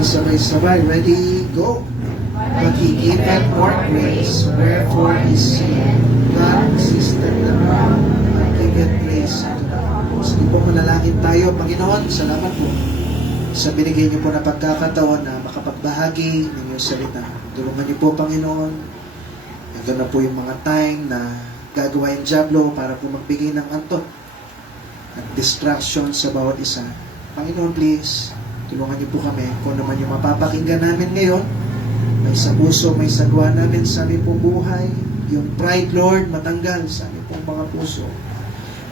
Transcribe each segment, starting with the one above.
Sabay-sabay, ready, go. But he giveth more grace, wherefore is God existed and giveth grace. Sige po, manalangin tayo. Panginoon, salamat po sa binigay niyo po na pagkakataon na makapagbahagi ng iyong salita. Tulungan niyo po, Panginoon. Ito na po yung mga time na gagawa yung Diablo para po magbigay ng antot at distraction sa bawat isa. Panginoon, please, tulungan niyo po kami kung naman yung mapapakinggan namin ngayon. May sa puso, may sagwa namin sa aming pong buhay. Yung pride, Lord, matanggal sa aming pong mga puso.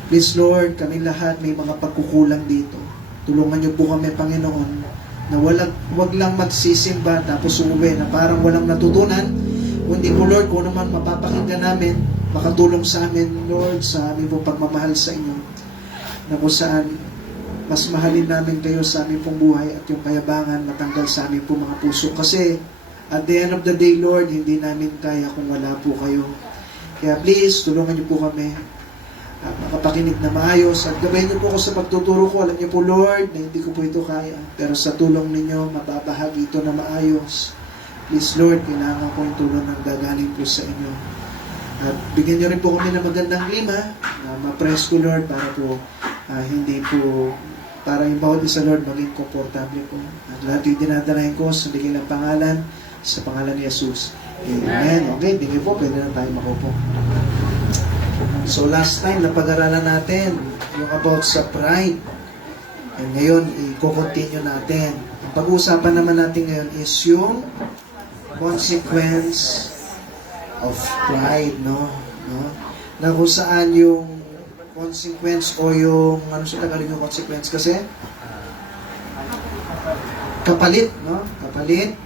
Please, Lord, kami lahat may mga pagkukulang dito. Tulungan niyo po kami, Panginoon, na wag lang magsisimba tapos uuwi na parang walang natutunan. Kundi po, Lord, kung naman mapapakinggan namin, makatulong sa amin, Lord, sa aming pong pagmamahal sa inyo. Na kung saan mas mahalin namin kayo sa aming pong buhay at yung kayabangan matanggal sa aming pong mga puso. Kasi at the end of the day, Lord, hindi namin kaya kung wala po kayo. Kaya please, tulungan niyo po kami makapakinig na maayos at gabayin niyo po ako sa pagtuturo ko. Alam niyo po, Lord, na hindi ko po ito kaya. Pero sa tulong ninyo, mababahagi ito na maayos. Please, Lord, kailangan ko yung tulong ng gagaling po sa inyo. At bigyan niyo rin po kami ng magandang lima na ma-press ko, Lord, para po hindi po para yung bawat isa, Lord, maging komportable po. At lahat yung dinadalahin ko sa bigay ng pangalan, sa pangalan ni Jesus. Amen. Okay, tingin po, pwede na tayo makupo. So last time, napag-aralan natin yung about sa pride. And ngayon, i-continue natin. Ang pag-uusapan naman natin ngayon is yung consequence of pride, no? Na kung saan yung consequence o yung, ano sa Tagalog yung consequence kasi? Kapalit, no? Kapalit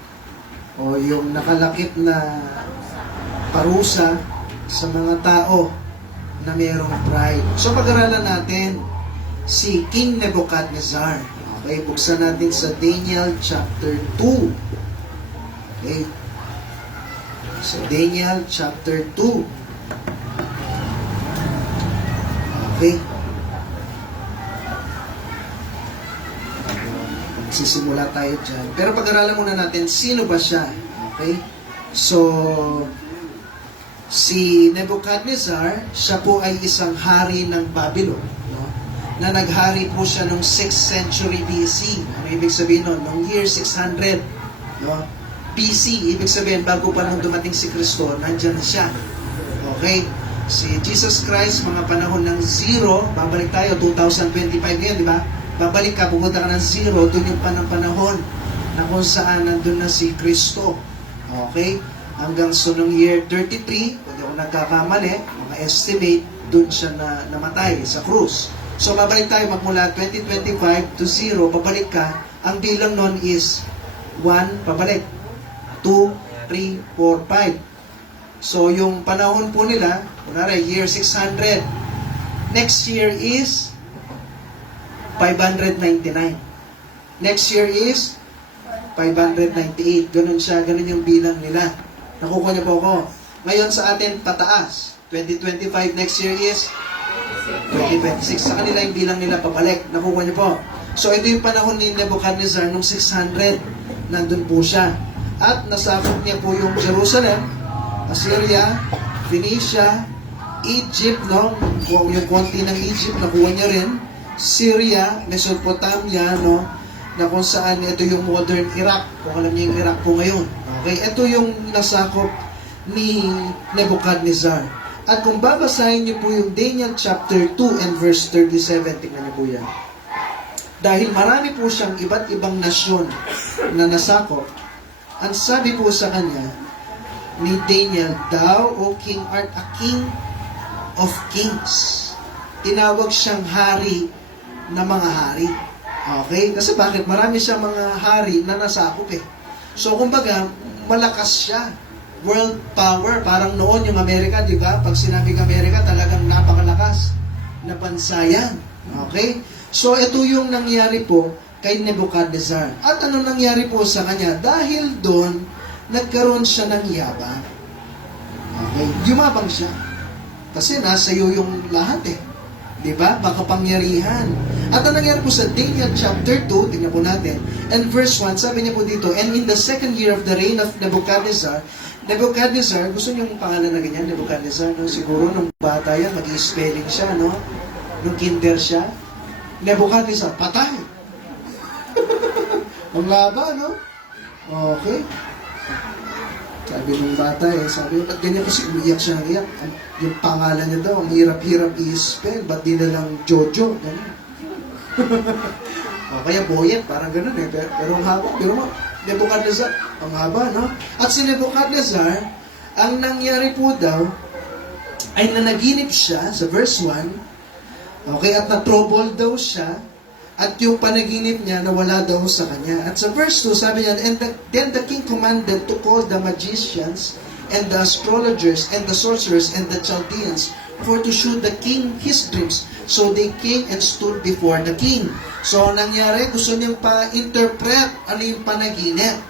o yung nakalakip na parusa sa mga tao na mayroong pride. So pag-aralan natin si King Nebuchadnezzar. Okay, buksan natin sa Daniel chapter 2. Okay. So Daniel chapter 2. Okay. Sisimula tayo dyan. Pero pag-aralan muna natin, sino ba siya? Okay? So, si Nebuchadnezzar, siya po ay isang hari ng Babylon. No? Na naghari po siya noong 6th century BC. Ano ibig sabihin nun? Noong year 600. No? BC, ibig sabihin, bago pa nung dumating si Kristo, nandyan na siya. Okay? Si Jesus Christ, mga panahon ng zero, babalik tayo, 2025 ngayon, di ba? Babalik ka, pumunta ka ng zero, dun yung panahon na kung saan nandun na si Kristo. Okay? Hanggang so nung year 33, kung di ako nagkakamali, mga estimate, dun siya na namatay sa krus. So babalik tayo, magmula 2025 to 0, babalik ka, ang bilang nun is 1, pabalik, 2, 3, 4, 5. So yung panahon po nila, kunwari, year 600. Next year is 599. Next year is 598. Ganun siya, ganun yung bilang nila. Nakukuha niyo po ako. Ngayon sa atin, pataas. 2025, next year is 2026. Sa kanila yung bilang nila pabalik. Nakukuha niyo po. So ito yung panahon ni Nebuchadnezzar nung 600. Nandun po siya. At nasakop niya po yung Jerusalem, Assyria, Phoenicia, Egypt, no? Yung konti ng Egypt, nakuha niya rin. Syria, Mesopotamia, no? Na kung saan ito yung modern Iraq. Kung alam niyo yung Iraq po ngayon. Okay? Ito yung nasakop ni Nebuchadnezzar. At kung babasahin niyo po yung Daniel chapter 2 and verse 37, tingnan niyo po yan. Dahil marami po siyang iba't ibang nasyon na nasakop, ang sabi po sa kanya ni Daniel, "Thou, O King, art a king of kings." Tinawag siyang hari na mga hari. Okay? Kasi bakit? Marami siyang mga hari na nasakop eh. So, kumbaga, malakas siya. World power. Parang noon yung Amerika, di ba? Pag sinabing Amerika, talagang napakalakas na bansa yan. Okay? So, ito yung nangyari po kay Nebuchadnezzar. At ano nangyari po sa kanya? Dahil doon, nagkaroon siya ng yabang. Okay? Yumabang siya. Kasi nasa iyo yung lahat eh. Di ba? Makapangyarihan. At ang nangyari po sa Daniel chapter 2, tingnan po natin, and verse 1, sabi niya po dito, and in the second year of the reign of Nebuchadnezzar, gusto niyo yung pangalan na ganyan, Nebuchadnezzar, no? Siguro nung bata yan, mag-i-spelling siya, no? Nung kinder siya, Nebuchadnezzar, patay. Ang laba, no? Okay. Sabi nung bata sabi, ba't ganyan kasi umiyak siya ng iyak? Yung pangalan niya daw, ang hirap-hirap i-spell, ba't di na lang Jojo? Ganun. O, kaya Boyet, parang ganun Pero ang haba, pero mo, Nebuchadnezzar, ang haba, no? At si Nebuchadnezzar, ang nangyari po daw, ay nanaginip siya, sa verse 1, okay, at na-trouble daw siya, at yung panaginip niya nawala daw sa kanya. At sa verse 2, sabi niya, then the king commanded to call the magicians and the astrologers and the sorcerers and the Chaldeans for to show the king his dreams. So they came and stood before the king. So nangyari, gusto niyang pa-interpret ano yung panaginip.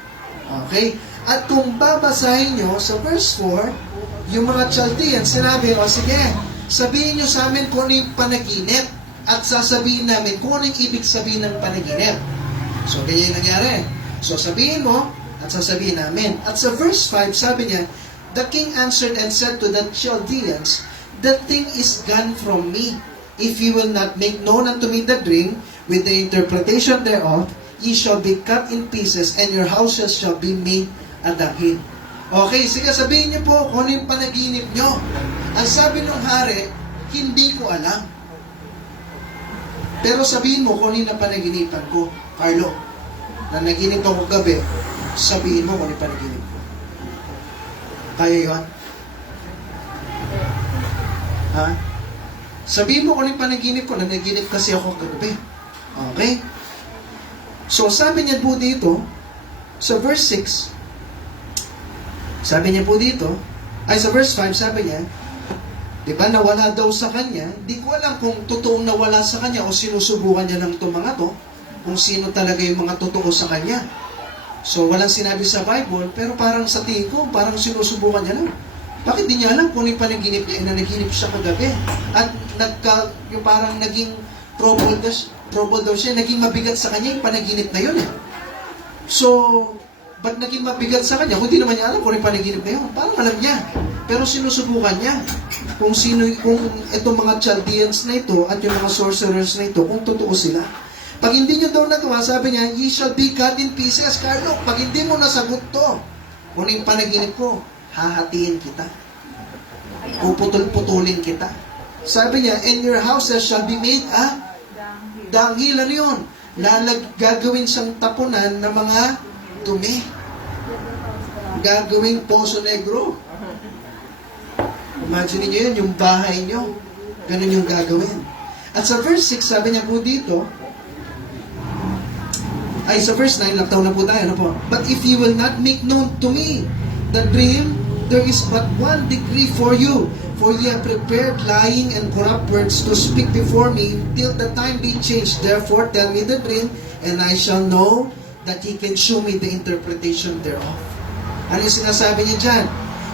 Okay? At kung babasahin nyo sa verse 4, yung mga Chaldeans, sinabi, sige, sabihin nyo sa amin kung ano yung panaginip at sasabihin namin kung ano yung ibig sabihin ng panaginip. So, ganyan yung nangyari. So, sabihin mo at sasabihin namin. At sa verse 5, sabi niya, the king answered and said to the Chaldeans, the thing is gone from me. If you will not make known unto me the dream with the interpretation thereof, ye shall be cut in pieces, and your houses shall be made a dunghill. Okay, sige, sabihin niyo po kung ano yung panaginip niyo. Ang sabi ng hari, hindi ko alam. Pero sabihin mo kung ano yung panaginipan ko. Carlo, na naginip ako gabi, sabihin mo kung ano yung panaginip ko. Kaya yun? Ha? Sabihin mo kung ano yung panaginip ko, na naginip kasi ako kagabi. Okay? So, sabi niya po dito, sa verse 6, sabi niya po dito, ay sa verse 5, sabi niya, di ba, nawala daw sa kanya, di ko alam kung totoong nawala sa kanya o sinusubukan niya ng mga to, kung sino talaga yung mga totoo sa kanya. So, walang sinabi sa Bible, pero parang sa tingin ko, parang sinusubukan niya lang. Bakit di niya alam kung yung panaginip niya, na naginip siya kagabi? At yung parang naging trouble daw siya, naging mabigat sa kanya yung panaginip na yun So, ba't naging mabigat sa kanya? Kung di naman niya alam kung yung panaginip na yun, parang alam niya. Pero sinusubukan niya kung itong mga Chaldeans na ito at yung mga sorcerers na ito, kung totoo sila. Pag hindi nyo daw nagawa, sabi niya, ye shall be cut in pieces. Carlo, pag hindi mo nasagot to, kung yung panaginip ko, hahatiin kita. Puputol-putulin kita. Sabi niya, and your houses shall be made a dunghill. Ano yun? Gagawin siyang tapunan ng mga dumi. Gagawing poso negro. Imagine niyo yun, yung bahay niyo. Ganun yung gagawin. At sa verse 6, sabi niya po dito, ay sa verse 9, laktaw na po tayo. Ano po? But if you will not make known to me the dream, there is but one decree for you. For ye have prepared lying and corrupt words to speak before me till the time be changed. Therefore, tell me the dream, and I shall know that he can show me the interpretation thereof. Ano yung sinasabi niya dyan?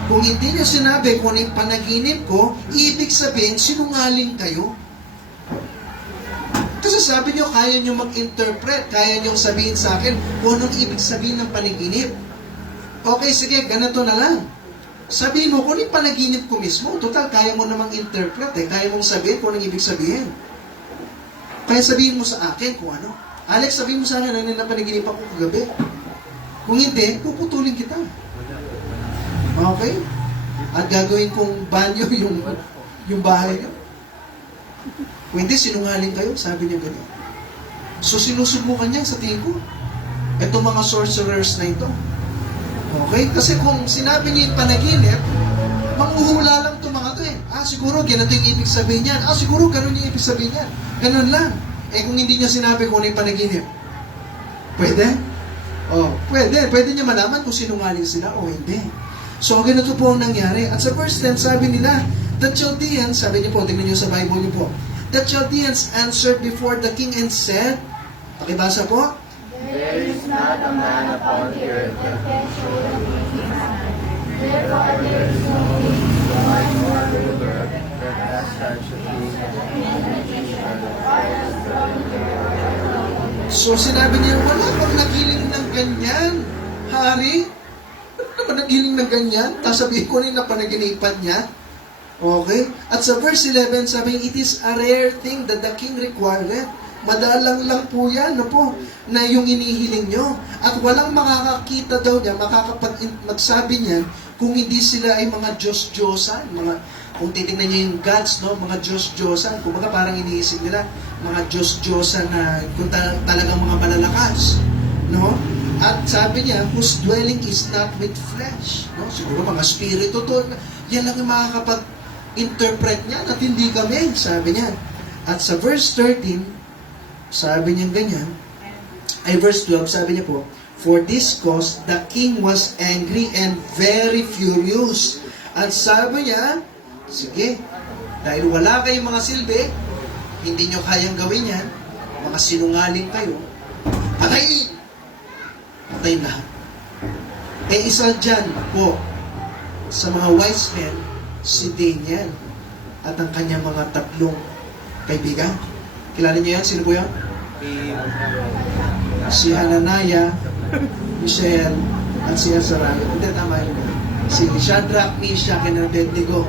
Kung hindi niya sinabi kung ano yung panaginip ko, ibig sabihin, sinungaling kayo. Kasi sabi niyo, kaya niyo mag-interpret, kaya niyo sabihin sa akin kung anong ibig sabihin ng panaginip. Okay, sige, ganito na lang. Sabihin mo kung ano yung panaginip ko mismo. Total, kaya mo namang interpret kaya mong sabihin kung anong ibig sabihin. Kaya sabihin mo sa akin kung ano. Alex, sabihin mo sa akin ano yung panaginip ako kagabi. Kung hindi, puputulin kita. Okay? At gagawin kong banyo yung bahay niyo. Kung hindi, sinungaling kayo, sabi niya ganyan. So, sinusubukan niya sa tingin ko. Itong mga sorcerers na ito. Okay? Kasi kung sinabi niya yung panaginip, manghuhula lang itong mga ito siguro, ganito yung ibig sabihin niyan. Siguro, ganun yung ibig sabihin niyan. Ganun lang. Kung hindi niya sinabi kung ano yung panaginip, pwede? Pwede. Pwede niya malaman kung sinungaling sila o hindi. So, ganito po ang nangyari. At sa verse 10, sabi nila, the Chaldeans, sabi niyo po, tingnan niyo sa Bible niyo po, the Chaldeans answered before the king and said, pakibasa po, there is not a man upon the earth that can show the dream. Therefore there is no king, nor ruler, as such a thing. So sinabi niya, wala bang nagiling ng ganyan, hari? Wala bang nagiling ng ganyan? Tapos sabihin ko rin na panaginipan niya. Okay? At sa verse 11, sabi, it is a rare thing that the king required. Madalang lang po yan, no po, na yung inihiling nyo. At walang makakakita daw niya, magsabi niyan, kung hindi sila ay mga Diyos-Diyosan, kung titingnan niyo yung gods, no, mga Diyos-Diyosan, kumbaga parang iniisip nila, mga Diyos-Diyosan na kung talagang mga malalakas, no? At sabi niya, whose dwelling is not with flesh, no? Siguro mga spirito to, yan lang yung makakapag-interpret niya, at hindi kami, sabi niya. At sa verse 13, sabi niya ganyan, ay verse 12, sabi niya po, for this cause, the king was angry and very furious. At sabi niya, sige, dahil wala kayong mga silbi, hindi nyo kayang gawin yan, mga sinungaling kayo, patayin! Patayin lahat. Eh isa dyan po, sa mga wise men, si Daniel, at ang kanyang mga tatlong kaibigan. Kilala niyo yan? Sino po yan? Si Hananiah, Mishael, at si Azariah. Hindi, tama yun. Si Shadrach, Meshach, and Abednego.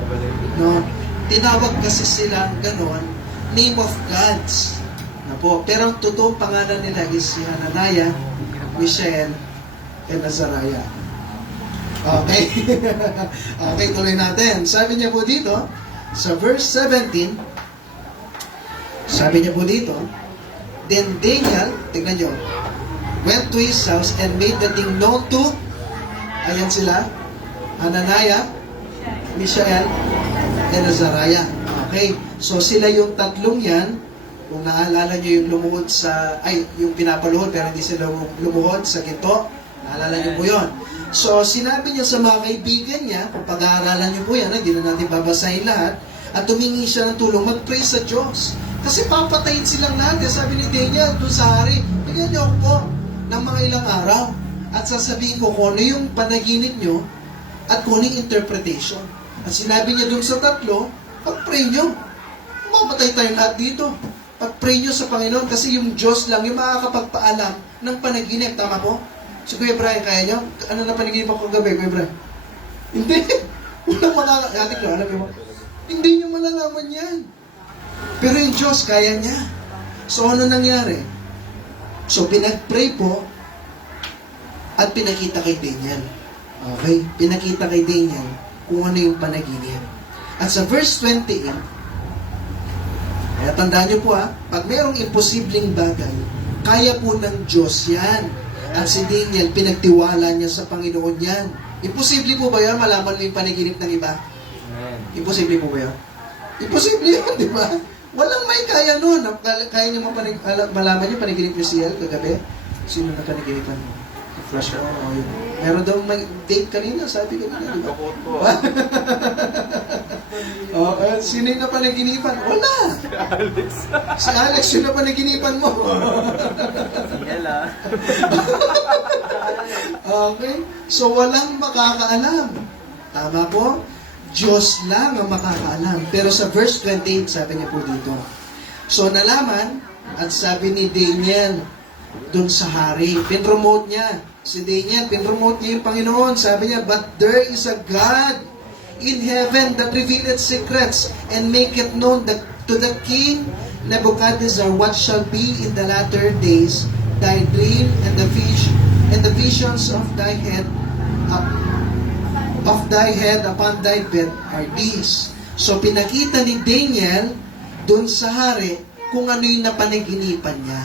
No? Tinawag kasi silang ganon, name of gods. Na po. Pero ang totoong pangalan nila is si Hananiah, Mishael, and Azariah. Okay. Okay, tuloy natin. Sabi niya po dito, sa verse 17, sabi niya po dito, then Daniel, tignan niyo, went to his house and made the thing known to, ayan sila, Hananiah, Mishael, and Azariah. Okay, so sila yung tatlong yan, kung naalala niyo yung lumuhod sa, yung pinapaluhod pero hindi sila lumuhod sa ginto, naalala niyo po yun. So, sinabi niya sa mga kaibigan niya, kung pag-aaralan niyo po yan, hindi na natin babasahin lahat, at tumingi siya ng tulong, mag-pray sa Diyos. Kasi papatayin silang lahat. Sabi ni Daniel, doon sa hari, bigyan niyo ako po ng mga ilang araw. At sasabihin ko kung ano yung panaginip niyo at kung ano yung interpretation. At sinabi niya doon sa tatlo, pag-pray niyo. Mapatay tayong lahat dito. Pag-pray niyo sa Panginoon kasi yung Diyos lang yung makakapagpaalam ng panaginip. Tama po? Si Kuya Brian, kaya niyo? Ano na panaginip ako kagabi, Kuya Brian? Hindi. Walang makakaatik na. Alam niyo mo? Hindi niyo malalaman yan. Pero yung Diyos, kaya niya. So, ano nangyari? So, pinag-pray po at pinakita kay Daniel. Okay? Pinakita kay Daniel kung ano yung panaginip. At sa verse 28, kaya tandaan niyo po pag mayroong imposibleng bagay, kaya po ng Diyos yan. At si Daniel, pinagtiwala niya sa Panginoon yan. Imposible po ba yan? Malaman mo yung panaginip ng iba? Imposible po ba yan? Imposible yan, di ba? Walang may kaya nun. Kaya niyo malaman niyo panaginip niyo siya kagabi? Sino na panaginipan mo? Flash ko. Meron daw may date kanina, sabi kanina, di ba? Kapot po. Sino yung napanaginipan? Wala! Si Alex, yun napanaginipan mo. Yela. Okay? So, walang makakaalam. Tama po? Diyos lang ang makakaalam. Pero sa verse 28, sabi niya po dito. So, nalaman, at sabi ni Daniel, dun sa hari, pinromote niya. Si Daniel, pinromote niya yung Panginoon. Sabi niya, but there is a God in heaven that revealeth secrets and make it known to the king Nebuchadnezzar what shall be in the latter days, thy dream and the visions of thy head upon thy bed are these. So pinakita ni Daniel dun sa hari kung ano yung napanaginipan niya.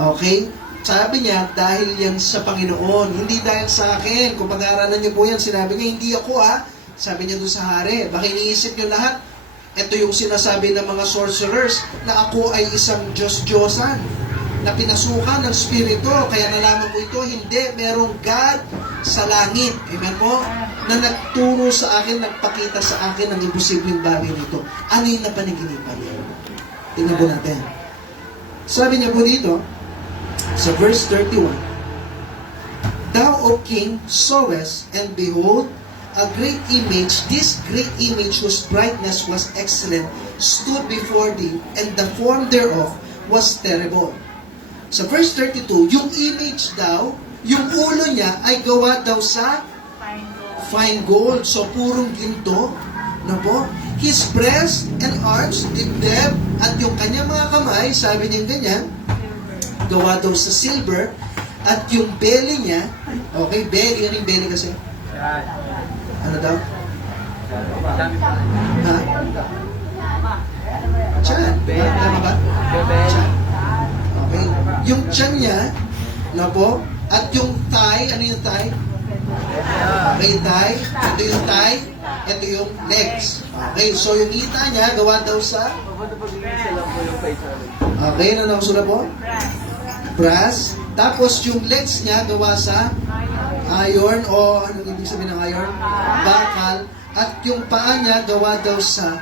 Okay? Sabi niya, dahil yan sa Panginoon, hindi dahil sa akin. Kung pag-aaralan niyo po yan, sinabi niya, hindi ako Sabi niya doon sa hari, baka iniisip niyo lahat, ito yung sinasabi ng mga sorcerers, na ako ay isang Diyos-Diyosan, na pinasukan ng Espiritu, kaya nalaman mo ito, hindi, merong God sa langit. Amen po? Na nagturo sa akin, nagpakita sa akin ng imposibleng bagay nito. Ano yung napanaginipan niya? Tingnan po natin. Sabi niya po dito, sa verse 31, Thou, O King, sawest, and behold, a great image, this great image whose brightness was excellent, stood before thee, and the form thereof was terrible. Sa verse 32, yung image daw, yung ulo niya ay gawa daw sa fine gold. So, purong ginto. Na po? His breast and arms, dibdib, at yung kanyang mga kamay, sabi niya ganyan, gawa daw sa silver, at yung belly niya, okay, belly, ano yung belly kasi? Ano daw? Ha? Tiyan. Tama ba? Tiyan. Okay. Yung tiyan niya, na po, at yung thigh, ano yung thigh? Okay, thigh. Ito yung thigh. Ito yung legs. Okay, so yung hita niya, gawa daw sa... Okay, ano nakasulat po? Brass. Tapos yung legs niya, gawa sa iron, o ano ibig sabihin ng iron? Bakal. At yung paa niya, gawa daw sa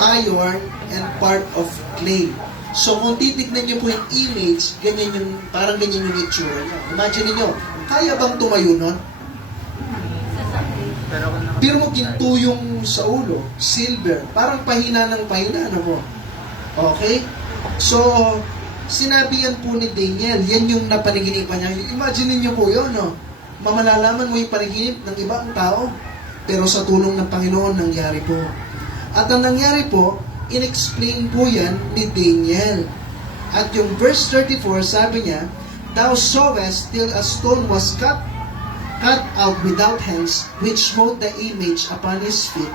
iron and part of clay. So kung titignan niyo po yung image, ganyan yung, parang ganyan yung itsura niya. Imagine niyo, kaya bang tumayo nun? Pero mo ginto yung sa ulo, silver, parang pahina ng pahina, ano po? Okay? So, sinabi yan po ni Daniel, yan yung napanaginipan niya. Imagine niyo po yun, no? Mamalalaman mo yung panaginip ng ibang tao, pero sa tulong ng Panginoon, nangyari po. At ang nangyari po, in-explain po yan ni Daniel. At yung verse 34, sabi niya, Thou sawest till a stone was cut out without hands, which smote the image upon his feet,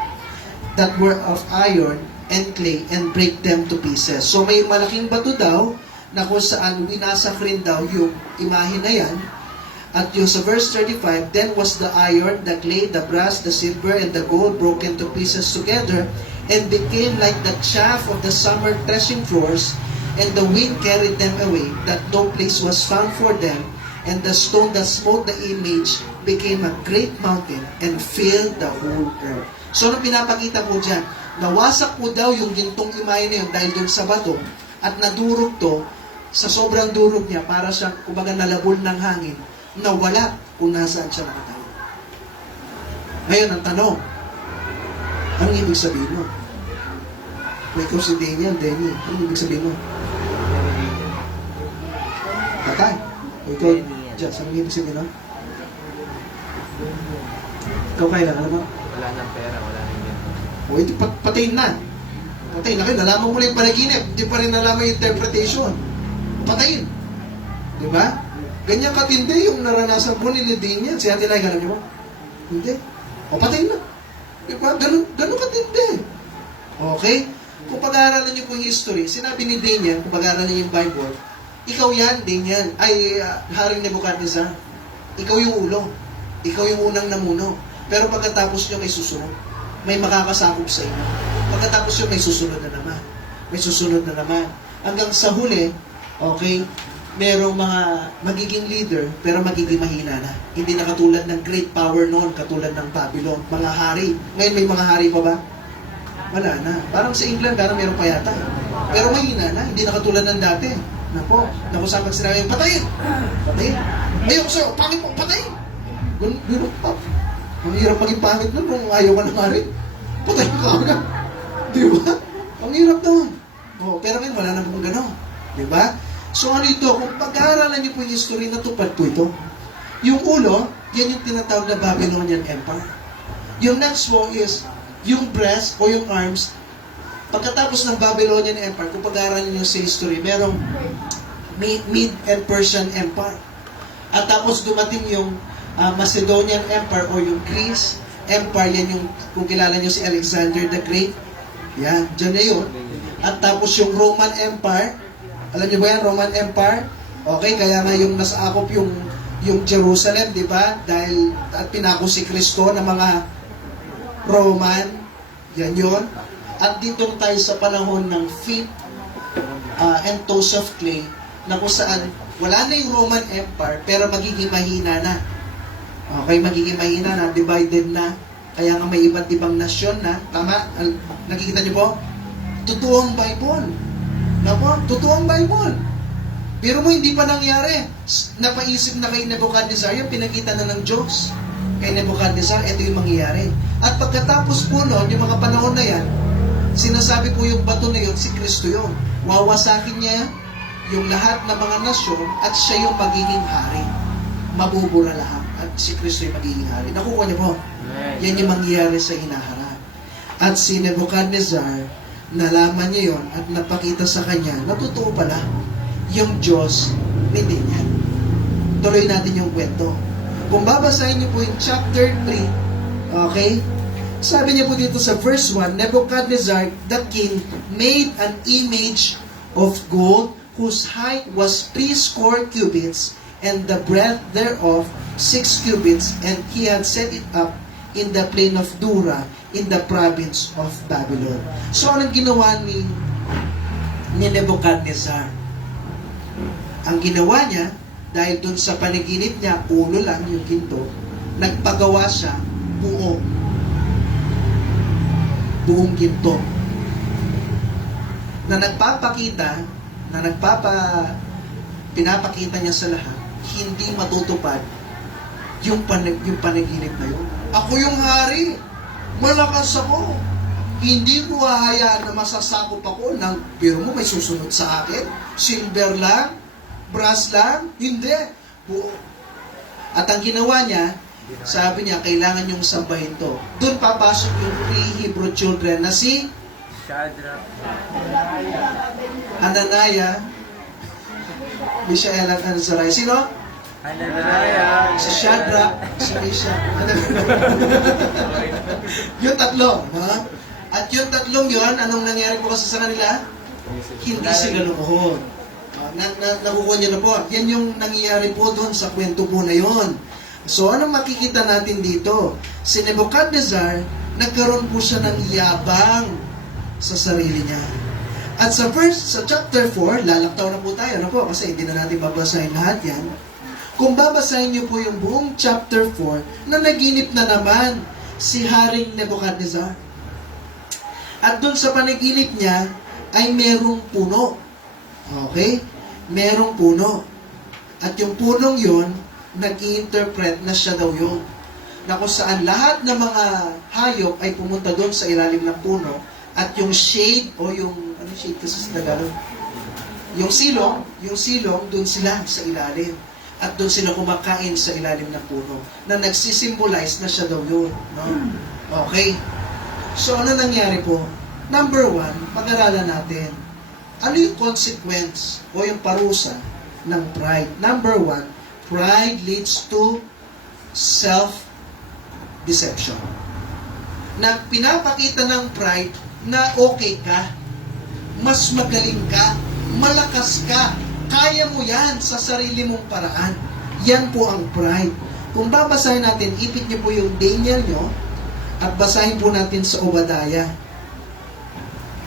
that were of iron and clay, and break them to pieces. So may malaking bato daw, na kung saan winasak rin daw yung imahe na yan. At yung sa verse 35, Then was the iron, the clay, the brass, the silver, and the gold broken to pieces together, and became like the chaff of the summer threshing floors, and the wind carried them away, that no place was found for them, and the stone that smote the image became a great mountain, and filled the whole earth. So, ano pinapakita po dyan? Nawasak po daw yung gintong imahe na yun dahil dun sa bato, at nadurog to, sa sobrang durog niya, para siyang, kumbaga, nalabol ng hangin, nawala kung nasaan siya nakatayo. Ngayon, ang tanong, anong ibig sabihin mo? May ikaw si Daniel, anong ibig sabihin mo? Patay. O ikaw, Jess, anong ibig sabihin mo? Ikaw kailan, alam mo? Wala nang pera, wala nang yan. O ito, patayin na. Patayin na kayo, nalaman mo lang yung panaginip, hindi pa rin nalaman yung interpretation. Patayin. Di ba? Ganyan katindi yung naranasan po ni Daniel. Si Ate Lai, alam niyo mo? Hindi. O patayin na. Di ba? Ganun katindi. Okay? Kung pag-aaralan niyo po yung history, sinabi ni Daniel, kung pag-aaralan niyo yung Bible, ikaw yan, Daniel, ay Haring Nebuchadnezzar. Ikaw yung ulo. Ikaw yung unang namuno. Pero pagkatapos nyo may susunod. May makakasakop sa inyo. Pagkatapos nyo may susunod na naman. May susunod na naman. Hanggang sa huli, okay, merong mga magiging leader, pero magiging mahina na. Hindi na katulad ng great power noon, katulad ng Babylon. Mga hari. Ngayon may mga hari pa ba? Wala na. Parang sa England, parang meron pa yata. Pero mahina na. Hindi na katulad ng dati. Napo, sa sinabi, patayin! Patayin! Ayoko sa'yo, pangit mo, patayin! Ganun pa. Ang hirap maging pangit nun kung ayaw ka na marin. Patayin ka agad. Di ba? Ang hirap doon. Oh, pero ngayon, wala na pong gano'n. Di ba? So ano ito? Kung pag-aaralan niyo po yung history, natupad po ito. Yung ulo, yan yung tinatawag na Babylonian Empire. Yung next po is, yung breast o yung arms. Pagkatapos ng Babylonian Empire, kung pag-aaralan niyo sa history, merong Mid and Persian Empire. At tapos dumating yung Macedonian Empire o yung Greece Empire, yan yung, kung kilala niyo si Alexander the Great, yan, dyan na yun. At tapos yung Roman Empire, alam niyo ba yan, Roman Empire? Okay, kaya nga yung nasaakop yung Jerusalem, di ba? Dahil, at pinako si Kristo ng mga Roman, yan yun. At dito tayo sa panahon ng feet and toes of clay, na kung saan wala na yung Roman Empire, pero magiging mahina na. Okay, magiging mahina na, divided na. Kaya nga may iba't ibang nasyon na. Tama? Nakikita niyo po? Totoo ang Bible. Nako, totoo ang Bible. Pero mo hindi pa nangyari. Napaisip na kay Nebuchadnezzar, yung pinakita na ng Diyos. kay Nebuchadnezzar, ito yung mangyayari. At pagkatapos po noon, yung mga panahon na yan, sinasabi po yung bato na yun, si Kristo yun. Wawasakin niya yung lahat ng mga nasyon at siya yung magiging hari. Mabubura lahat at si Kristo yung magiging hari. Nakuha niyo po? Yan yung mangyayari sa hinaharap. At si Nebuchadnezzar, nalaman niya yon at napakita sa kanya, natutuo pala, yung Diyos, hindi niya. Tuloy natin yung kwento. Kung babasahin niyo po yung chapter 3, okay? Sabi niya po dito sa verse 1, Nebuchadnezzar, the king, made an image of gold whose height was 60 cubits, and the breadth thereof 6 cubits, and he had set it up in the plain of Dura, in the province of Babylon. So, anong ginawa ni Nebuchadnezzar? Ang ginawa niya, dahil dun sa panaginip niya, ulo lang yung ginto, nagpagawa siya buong ginto. Na nagpapakita, pinapakita niya sa lahat, hindi matutupad yung panaginip na yun. Ako yung hari, malakas ako. Hindi ko hahayaan na masasakop ako ng, pero mo may susunod sa akin, silver lang, brass lang, hindi. At ang ginawa niya, sabi niya, kailangan yung sambahin to. Doon papasok yung 3 Hebrew children na si Shadrach, Ananiah, Mishael at Azariah. Sino? Hananiah, Si Shadrach, si Meshach, yung tatlo. Ha? At yung tatlong yun, anong nangyari po kasi sa kanila? Hindi sila lumuhod. Nakukuha niyo na po. Yan yung nangyayari po doon sa kwento po na yun. So, anong makikita natin dito? Si Nebuchadnezzar, nagkaroon po siya ng yabang sa sarili niya. At sa chapter 4, lalaktaw na po tayo, ano po? Kasi hindi na natin babasahin lahat yan. Kung babasahin niyo po yung buong chapter 4, na naginip na naman si Haring Nebuchadnezzar. At doon sa panaginip niya, ay merong puno. Okay? Merong puno. At yung punong yon nag-i-interpret na siya daw yun. Na kung saan lahat ng mga hayop ay pumunta doon sa ilalim ng puno at yung shade o yung, ano shade kasi sa Tagalog? Yung silong, doon sila sa ilalim. At doon sila kumakain sa ilalim ng puno. Na nagsisimbolize na siya daw yun. No? Okay. So, ano nangyari po? Number 1, pag-aralan natin. Ano yung consequence o yung parusa ng pride? Number 1, pride leads to self-deception. Na pinapakita ng pride na okay ka, mas magaling ka, malakas ka, kaya mo yan sa sarili mong paraan. Yan po ang pride. Kung babasahin natin, ipit niyo po yung Daniel nyo, at basahin po natin sa Obadiah.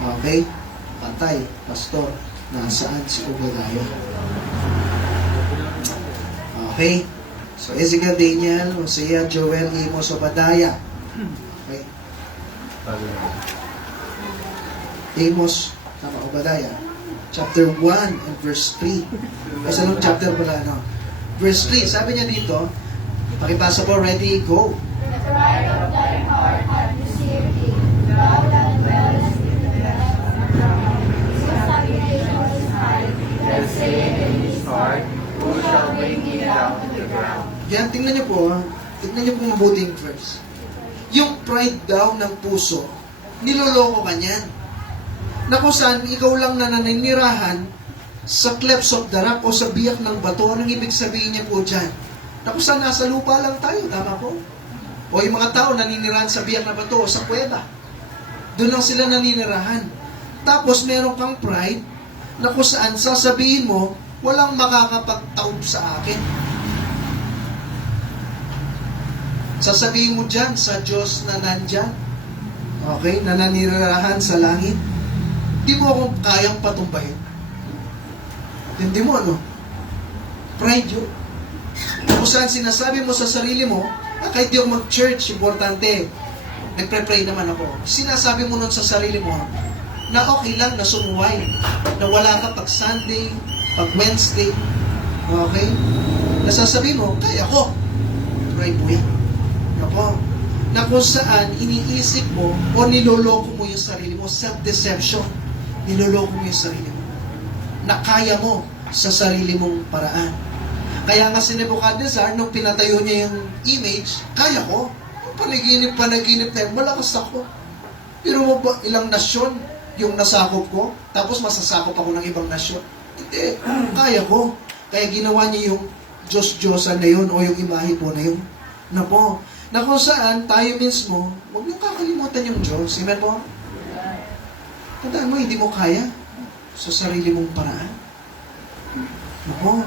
Okay? Patay, pastor. Nasaan si Obadiah? Okay? So, Ezekiel, Daniel, Hosea, Joel, Amos, Obadiah. Okay? Amos, tama, Obadiah. Chapter 1 and verse 3. Kasi anong chapter pala, no? Verse 3, sabi niya dito, pakipasa po, ready, go. The pride of thy heart hath deceived thee. Thou that dwellest in the depths of the ground. His habitation is high, that saith in his heart, who shall bring me down to the ground? Yan, tingnan niyo po, ha? Tingnan niyo po mabuti yung verse. Yung pride daw ng puso, niloloko ka niyan. Na kung saan, ikaw lang na naninirahan sa clefts of the rock o sa biyak ng bato. Anong ibig sabihin niya po dyan? Na kung saan, nasa lupa lang tayo, tama po? O yung mga tao naninirahan sa biyak na bato o sa kuweba. Doon lang sila naninirahan. Tapos meron kang pride na kung saan sasabihin mo, walang makakapagtaob sa akin. Sasabihin mo dyan sa Diyos na nandyan, okay, na naninirahan sa langit, di mo akong kayang patumbahin. Hindi mo, ano? Pride yun. Kung saan sinasabi mo sa sarili mo, kahit di ako mag-church, importante, nagpre-pray naman ako. Sinasabi mo nun sa sarili mo, na okay lang na sumuway, na wala ka pag Sunday, pag Wednesday, okay? Nasasabi mo, kaya ko. Pride mo yan. Nako, na kung saan iniisip mo o niloloko mo yung sarili mo, self-deception, niloloko mo yung sarili mo, na kaya mo sa sarili mong paraan. Kaya nga si Nebuchadnezzar, nung pinatayo niya yung image, kaya ko. Yung panaginip na yun, malakas ako. Pero mo ba, ilang nasyon yung nasakop ko, tapos masasakop ako ng ibang nasyon? Hindi, kaya ko. Kaya ginawa niya yung Diyos-Diyosan na yun, o yung imahe po na yun. Na po, na kung saan tayo mismo, huwag niyong kakalimutan yung Diyos. Amen po? Tandaan mo, hindi mo kaya sa sarili mong paraan. Nako,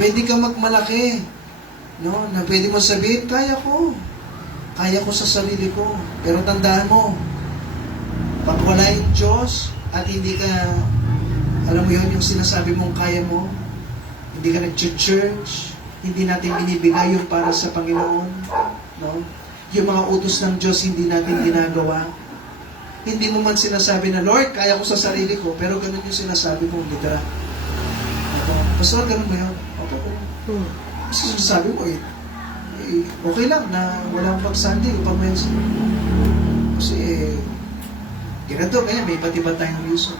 pwede ka magmalaki. No? Na pwede mo sabihin, kaya ko. Kaya ko sa sarili ko. Pero tandaan mo, pag wala yung Diyos at hindi ka, alam mo yun, yung sinasabi mong kaya mo, hindi ka nag-church, hindi natin binibigay yung para sa Panginoon. No? Yung mga utos ng Diyos, hindi natin ginagawa. Hindi mo man sinasabi na, Lord, kaya ko sa sarili ko, pero ganun yung sinasabi mo, literal. Pastor, ganun ba yun? Opo po. Kasi sinasabi mo okay lang na walang pag-Sunday, pag-Wednesday. Kasi ganito, kaya may iba't iba tayong reason.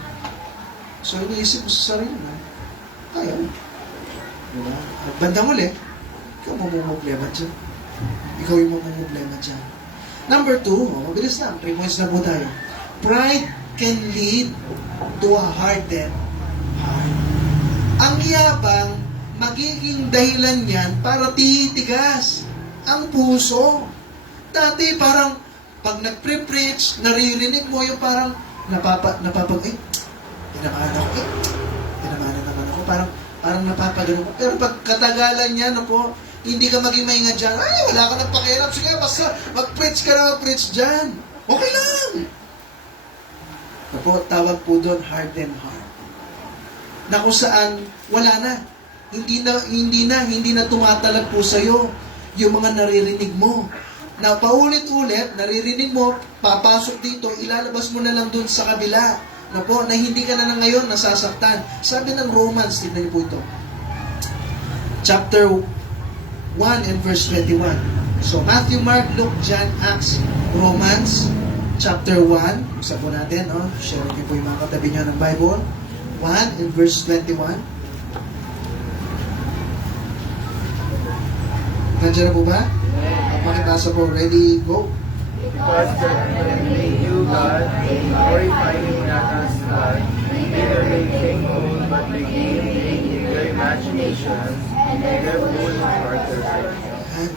So, iniisip mo sa sarili na, kaya mo. Diba? At bandang uli, ikaw mamumblema dyan. Ikaw yung mamumblema dyan. Number 2, mabilis na, 3 points na po tayo. Pride can lead to a hardened heart. Ang yabang, magiging dahilan yan para titigas ang puso. Dati parang, pag nagpre-preach, naririnig mo yung parang, tinamahan naman ako, parang napapagano ko. Pero pag katagalan niya, hindi ka maging maingat dyan, wala ka nang pakialam, sige, basta mag-preach ka na, mag-preach dyan. Okay lang. Tawag po doon, hardened heart. Na kung saan, wala na. Hindi na tumatalab po sa'yo yung mga naririnig mo. Na paulit-ulit, naririnig mo, papasok dito, ilalabas mo na lang dun sa kabila. Na hindi ka na ngayon nasasaktan. Sabi ng Romans, tignan niyo po ito. Chapter 1 and verse 21. So, Matthew, Mark, Luke, John, Acts, Romans, chapter 1. Isa po natin, share niyo po yung mga katabi niyo ng Bible. 1 and verse 21. Nandiyan na po ba? Pakibasa po. Ready, go. Because that you, God, glorifying not as God, neither may think old, but begin in their imaginations, and their full heart At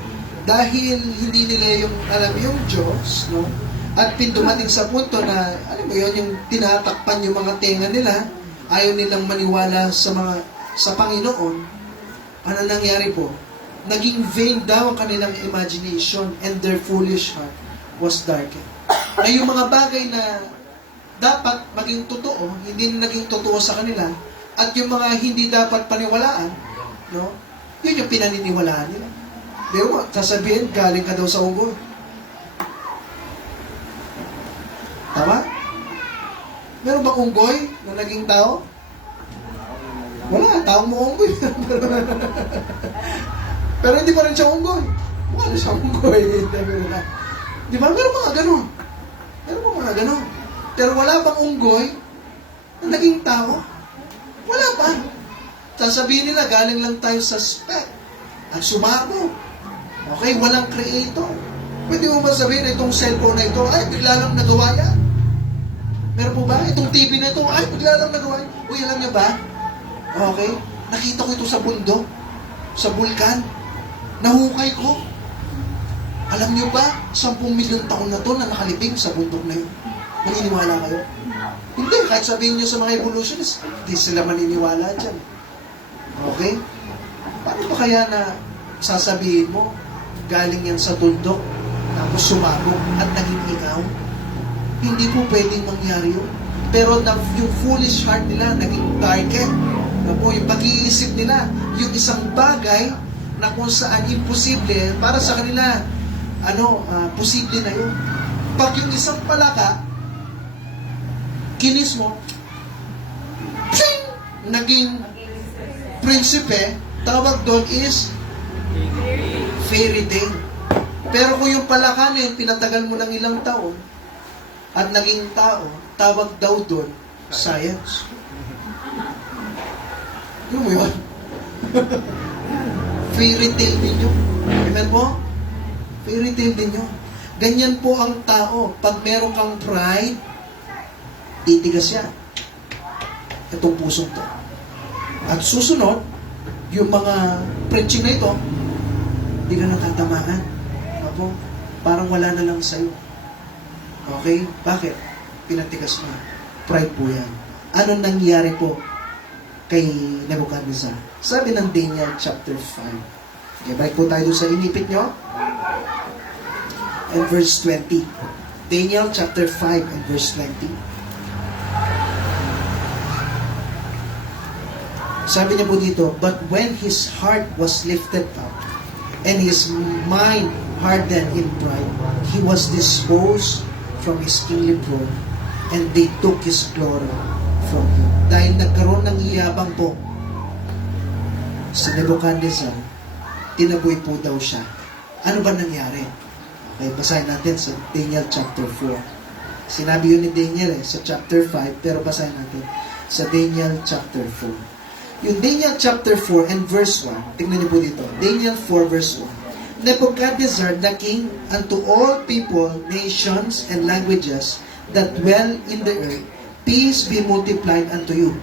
dahil hindi nila yung Diyos, no? At dumating sa punto na, alam mo yun, yung tinatakpan yung mga tenga nila, ayaw nilang maniwala sa Panginoon, ano nangyari po? Naging vain daw ang kanilang imagination and their foolish heart was darkened. Na yung mga bagay na dapat maging totoo, hindi na naging totoo sa kanila, at yung mga hindi dapat paniwalaan, no? Yun yung pinaniniwalaan nila. Di ba? Sasabihin, galing ka daw sa unggoy. Tama? Meron ba unggoy na naging tao? Wala, taong mo unggoy. Pero hindi pa rin siya unggoy. Mukha na siya unggoy. Di ba? Meron mga ganun. Pero wala bang unggoy na naging tao? Wala pa. Sasabihin nila, galing lang tayo sa spec. At sumabog. Okay, walang creator. Pwede mo ba sabihin, itong cellphone na ito, ay, bigla lang nagawa yan? Meron po ba? Itong TV na ito, ay, bigla lang nagawa yan? Uy, alam niyo ba? Okay, nakita ko ito sa bundok, sa bulkan. Nahukay ko. Alam niyo ba, 10 milyon taon na to na nakalibing sa bundok na yun. Maniniwala kayo? Hindi, kahit sabihin niyo sa mga evolutionists, hindi sila maniniwala dyan. Okay? Paano ba kaya na sasabihin mo, galing yan sa bundok, tapos sumabog at naging ikaw? Hindi po pwedeng mangyari yun. Pero yung foolish heart nila, naging darkened. Yung pag-iisip nila, yung isang bagay na kung saan imposible, para sa kanila, posible na yun. Pag yung isang palaka, kinis mo, pshing! Naging prinsipe, tawag doon is fairy tale. Pero kung yung palakanin, pinatagal mo ng ilang taon, at naging tao, tawag daw doon, science. Ano mo yun? Fairy tale din yun. Amen po? Fairy tale din yun. Ganyan po ang tao. Pag meron kang pride, titigas yan. Itong pusong to. At susunod, yung mga preaching na ito, hindi ka natatamaan. Apo, parang wala na lang sa'yo. Okay? Bakit? Pinatigas mo. Pride po yan. Ano nangyari po kay Nebuchadnezzar? Sabi ng Daniel chapter 5. Okay, balik po tayo doon sa inipit nyo. And verse 20. Daniel chapter 5 and verse 20. Sabi niya po dito, but when his heart was lifted up, and his mind hardened in pride, he was disposed from his kingly throne, and they took his glory from him. Dahil nagkaroon ng iyabang po sa Nebuchadnezzar, tinaboy po daw siya. Ano ba nangyari? Okay, basahin natin sa Daniel chapter 4. Sinabi yun ni Daniel sa chapter 5, pero basahin natin sa Daniel chapter 4. Yung Daniel chapter 4 and verse 1, tingnan niyo po dito. Daniel 4 verse 1. Nebuchadnezzar the king unto all people, nations, and languages that dwell in the earth, peace be multiplied unto you.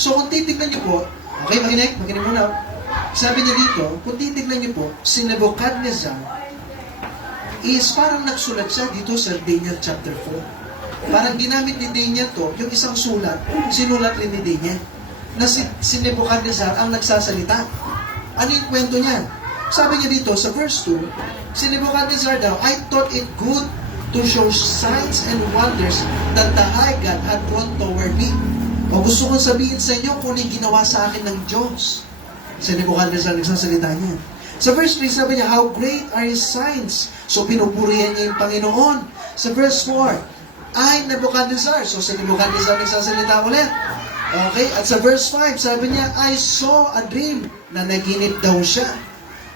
So kung titignan niyo po, okay, makinig muna. Sabi niya dito, kung titignan niyo po, si Nebuchadnezzar is parang nagsulat siya dito sa Daniel chapter 4. Parang ginamit ni Daniel to, yung isang sulat, sinulat rin ni Daniel. Na si Nebuchadnezzar ang nagsasalita. Ano yung kwento niya? Sabi niya dito sa verse 2, si Nebuchadnezzar daw, I thought it good to show signs and wonders that the high God had brought toward me. O gusto kong sabihin sa inyo kung ano yung ginawa sa akin ng Diyos. Si Nebuchadnezzar nagsasalita niya. Sa verse 3, sabi niya, how great are his signs. So pinupurihan niya yung Panginoon. Sa verse 4, I, Nebuchadnezzar. So si Nebuchadnezzar nagsasalita ulit. Okay? At sa verse 5, sabi niya, I saw a dream na naginip daw siya.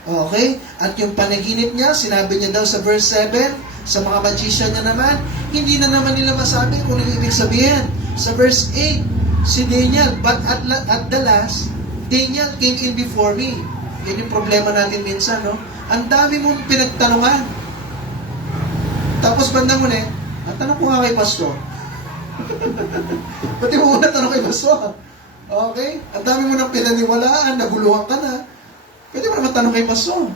Okay? At yung panaginip niya, sinabi niya daw sa verse 7, sa mga magician niya naman, hindi na naman nila masabi kung ano ibig sabihin. Sa verse 8, si Daniel, but at the last, Daniel came in before me. Yan yung problema natin minsan, no? Ang dami mong pinagtanungan. Tapos bandang muli, ang tanong ko nga kay pastor, pati mo muna tanong kay pastor. Okay? Ang dami mo nang pinaniwalaan, naguluhan ka na. Pwede mo naman tanong kay pastor.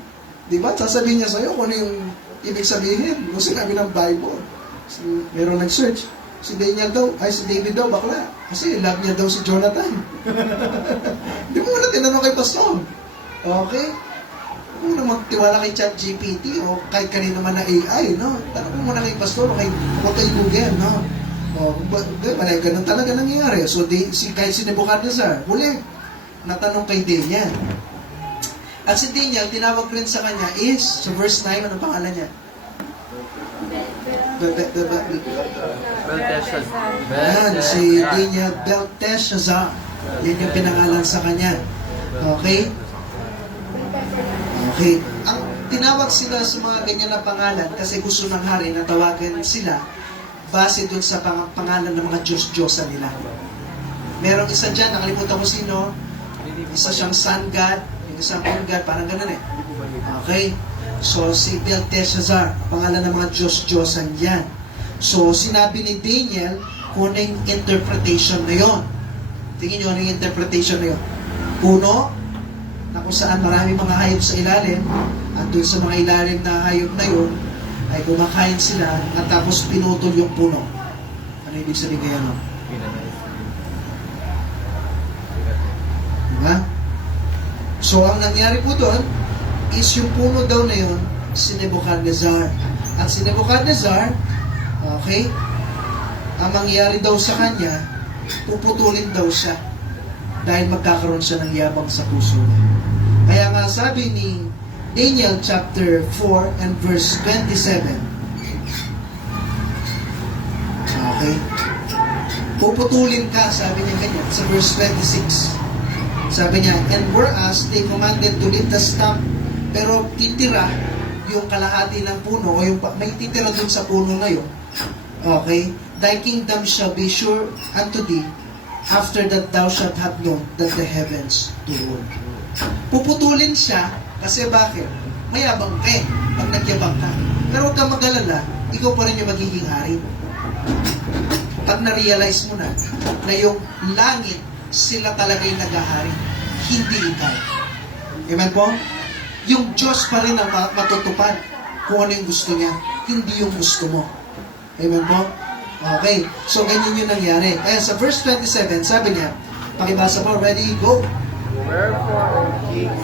Diba? Sasabihin niya sa'yo kung ano yung ibig sabihin. Kung sinabi ng Bible. Meron nag-search. Si Daniel daw, si David daw, bakla. Kasi love niya daw si Jonathan. Hindi mo muna tinanong kay pastor. Okay? Huwag mo na magtiwala kay ChatGPT o kahit kanina man na AI, no? Tanong mo muna kay pastor o kay Google, no? O, malay, ganun talaga nangyayari. So, kahit si Nebuchadnezzar, huli, natanong kay Daniel. At si Daniel, tinawag rin sa kanya is, sa verse 9, ano pangalan niya? Belteshazzar. Si Daniel Belteshazzar. Yan yung pinangalan sa kanya. Okay? Okay. Ang tinawag sila sa mga ganyan na pangalan kasi gusto ng hari na tawagan sila base dun sa pangalan ng mga Diyos-Diyosa nila. Merong isa dyan, nakalimutan ko sino, isa siyang sun god, yung isang moon god, parang ganun eh. Okay? So, si Belteshazzar, pangalan ng mga Diyos-Diyosan yan. So, sinabi ni Daniel kung ano yung interpretation na yon. Tingin nyo ano yung interpretation na yon. Puno, na kung saan marami mga hayop sa ilalim, at dun sa mga ilalim na hayop na yun, ay kumakain sila at tapos pinutol yung puno. Ano ibig sabihin kaya no? Diba? So, ang nangyari po doon is yung puno daw na yun, si Nebuchadnezzar. At si Nebuchadnezzar, okay, ang mangyari daw sa kanya, puputulin daw siya dahil magkakaroon siya ng yabang sa puso niya. Kaya nga sabi ni Daniel chapter 4 and verse 27. Okay? Puputulin ka, sabi niya ganyan, sa verse 26. Sabi niya, and whereas they commanded to lift the stump, pero titira yung kalahati ng puno, o yung may titira dun sa puno na yun, okay, thy kingdom shall be sure unto thee, after that thou shalt have known that the heavens do rule. Puputulin siya, kasi bakit? Mayabang ka eh, pag nagyabang ka. Pero huwag kang mag-alala, ikaw pa rin yung magiging hari. Pag na-realize mo na yung langit, sila talaga yung nag-ahari, hindi ikaw. Amen po? Yung Diyos pa rin ang matutupad kung ano yung gusto niya, hindi yung gusto mo. Amen po? Okay. So, ganyan yung nangyari. Kaya sa verse 27, sabi niya, pakibasa mo, ready, go. Wherefore, O King,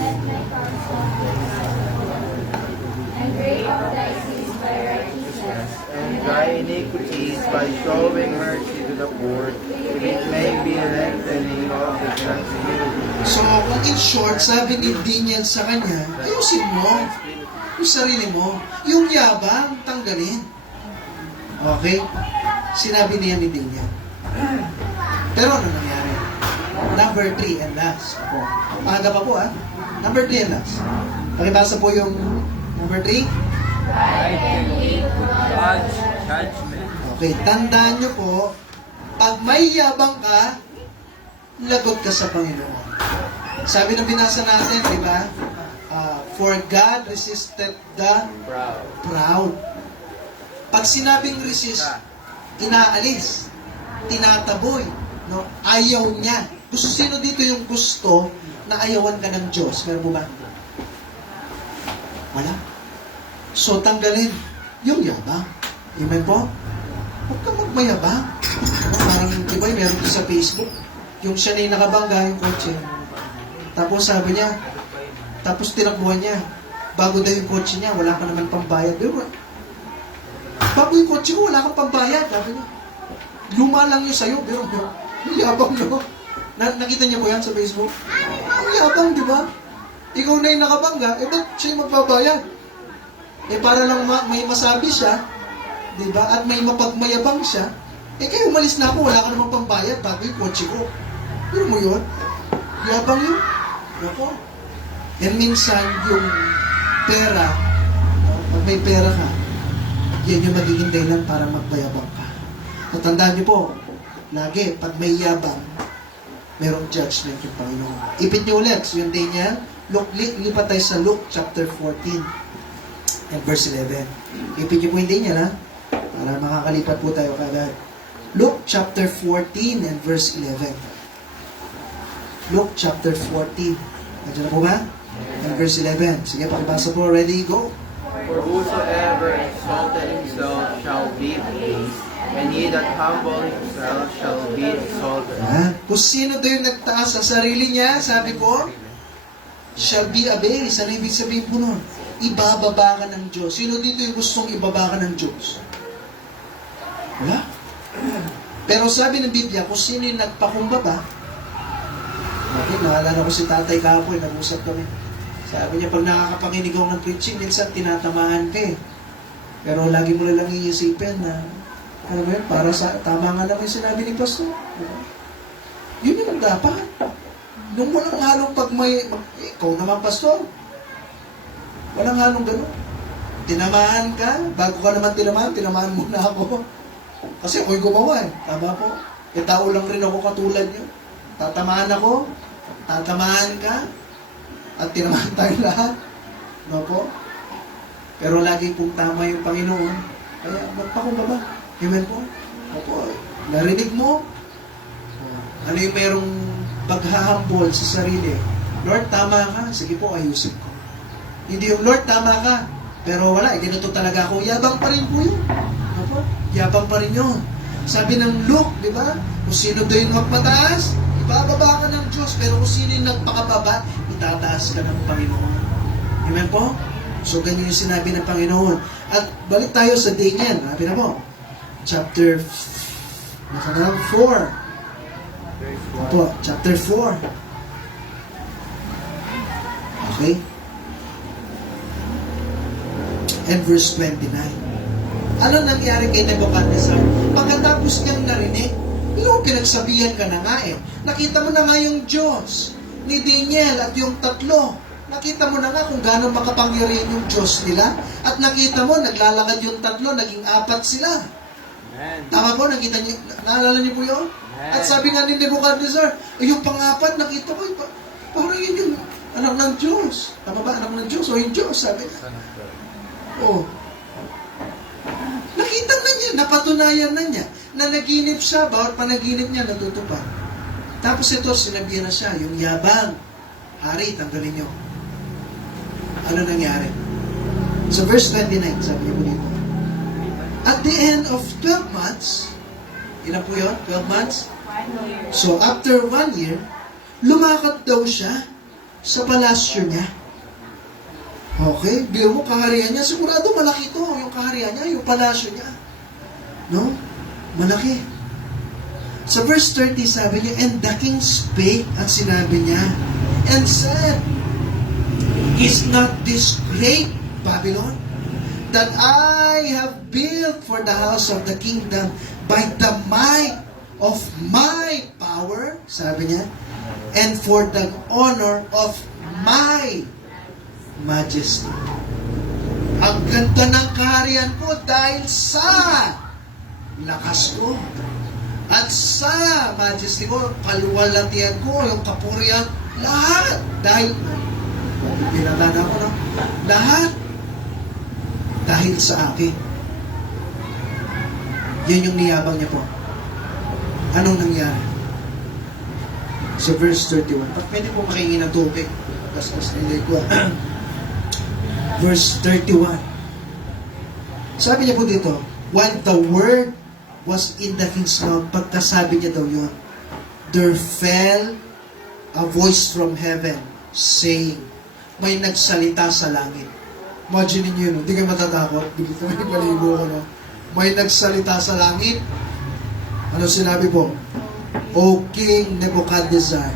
And break up thy sins by righteousness, and thy iniquities by showing mercy to the poor, if it may be lengthening of the transgression. So, kung in short, sabi ni Daniel sa kanya, ayusin mo yung sarili mo. Yung yabang, tanggalin. Okay? Sinabi niya ni Daniel. Pero ano nangyari? Number 3 and last. Po. Maaga pa po Number 3 and last. Pakibasa po yung number 3. Judgment. Okay, tandaan nyo po, pag may yabang ka, lagot ka sa Panginoon. Sabi ng binasa natin, di ba? For God resisted the Proud. proud. Pag sinabing resist, inaalis, tinataboy, no? Ayaw niya. Gusto sino dito yung gusto na ayawan ka ng Diyos? Meron mo ba? Wala. So, tanggalin yung yabang. Amen po? Huwag kang magmayabang. Parang, di ba, meron din sa Facebook, yung siya na yung nakabangga yung kotse. Tapos sabi niya, tapos tinakbuhan niya, bago daw yung kotse niya, wala ka naman pambayad. Pero, bago yung kotse ko, wala kang pambayad. Sabi niya, luma lang yun sa'yo. Pero, yabang no? Nakita niyo po yan sa Facebook? Ang yabang, di ba? Ikaw na yung nakabangga, ba't siya yung magbabayad? Para lang may masabi siya, di ba? At may mapagmayabang siya, kayo umalis na ako, wala ka namang pambayad bago yung kotse ko. Pero mo yun? Yabang yun? Ako. And minsan, yung pera, pag may pera ka, yan yung magiging dahilan para magbayabang ka. At tandaan niyo po, lagi, pag may yabang, merong judgment yung Panginoon. Ipit niyo ulit, so yung day niya, lipat tayo sa Luke chapter 14 and verse 11. Ipit niyo po yung day niya, ha? Para makakalipat po tayo kagad. Luke chapter 14 and verse 11. Luke chapter 14. Nandiyan na po ba? And verse 11. Sige, pakibasa po. Ready, go. For whosoever exalted himself shall be abased, and he that humble himself shall be exalted. Kung sino doon yung nagtaas sa sarili niya, sabi ko, shall be abased. Ano ibig sabihin po nun? Ibababa ka ng Diyos. Sino dito yung gustong ibaba ka ng Diyos? Wala. Pero sabi ng Biblia, kung sino yung nagpakumbaba, okay, naalala ko si tatay kapoy, nag-usap kami. Sabi niya, pag nakakapanginig ako ng preaching, minsan tinatamaan ka eh. Pero lagi mo na lang iisipin na, ano ba yun, para sa, tama nga naman yung sinabi ni Pastor. Yun yung dapat. Nung walang halong ikaw naman, Pastor. Walang halong gano'n. Tinamaan ka, bago ka naman tinamaan muna ako. Kasi ako'y gumawa eh. Tama po. Tao lang rin ako katulad niyo. Tatamaan ako, tatamaan ka, at tinamaan tayo lahat. No po? Pero lagi pong tama yung Panginoon. Kaya magpakumbaba. Amen po? Opo. Narinig mo? Ano yung merong paghahambol sa sarili? Lord, tama ka. Sige po, ayusin ko. Hindi yung Lord, tama ka. Pero wala, ganito talaga ako. Yabang pa rin po yun. Opo? Yabang pa rin yun. Sabi ng Luke, di ba? Kung sino doon yung magpataas, ibababa ka ng Diyos. Pero kung sino yung nagpakababa, itataas ka ng Panginoon. Amen po? So, ganyan yung sinabi ng Panginoon. At balik tayo sa day niyan. Sabi na po. Chapter 4. Ito, chapter 4. Okay? And verse 29. Ano nangyari kay Nebuchadnezzar? Pagkatapos niyang narinig, pinagsabihan ka na nga eh. Nakita mo na nga yung Diyos ni Daniel at yung tatlo Nakita mo na nga kung gaano makapangyarihan yung Diyos nila. At nakita mo, naglalakad yung tatlo, naging apat sila. Amen. Tama po, nakita niyo, naalala niyo po yun? At sabi nga ni Nebuchadnezzar, yung pangapat, nakita ko, parang yun yung anak ng Diyos. Tama ba, anak ng Diyos? O yung Diyos, sabi niya. Oh. Nakita na niya, napatunayan na niya, na naginip siya, bawat panaginip niya, natutupad. Tapos ito, sinabihan na siya, yung yabang. Hari, tanggalin niyo. Ano nangyari? So verse 29, sabi niyo po dito. At the end of 12 months, ilan po yun? 12 months? So after 1 year, lumakad daw siya sa palasyo niya. Okay, biro mo kaharian niya, sigurado malaki to, yung kaharian niya, yung palasyo niya. No? Malaki. Sa verse 30, sabi niya, and the king spake, at sinabi niya, and said, is not this great Babylon that I have built for the house of the kingdom by the might of my power, sabi niya, and for the honor of my majesty. Ang ganda ng kaharian ko dahil sa lakas ko at sa majesty ko, kaluwalhatian ko, yung kapurihan, lahat. Dahil, pinatanda ko, no? Lahat dahil sa akin. Yun yung niyabang niya po. Anong nangyari? Sa verse 31. Pwede po makahingi ng tubig. Tapos nilay ko. Verse 31. Sabi niya po dito, while the word was in the king's mouth, pagkasabi niya daw yun, there fell a voice from heaven saying, may nagsalita sa langit. Imagine niyo yun, hindi kayo matatakot. Bigit naman yung balibo ko, no? May nagsalita sa langit. Ano sinabi po? O King Nebuchadnezzar,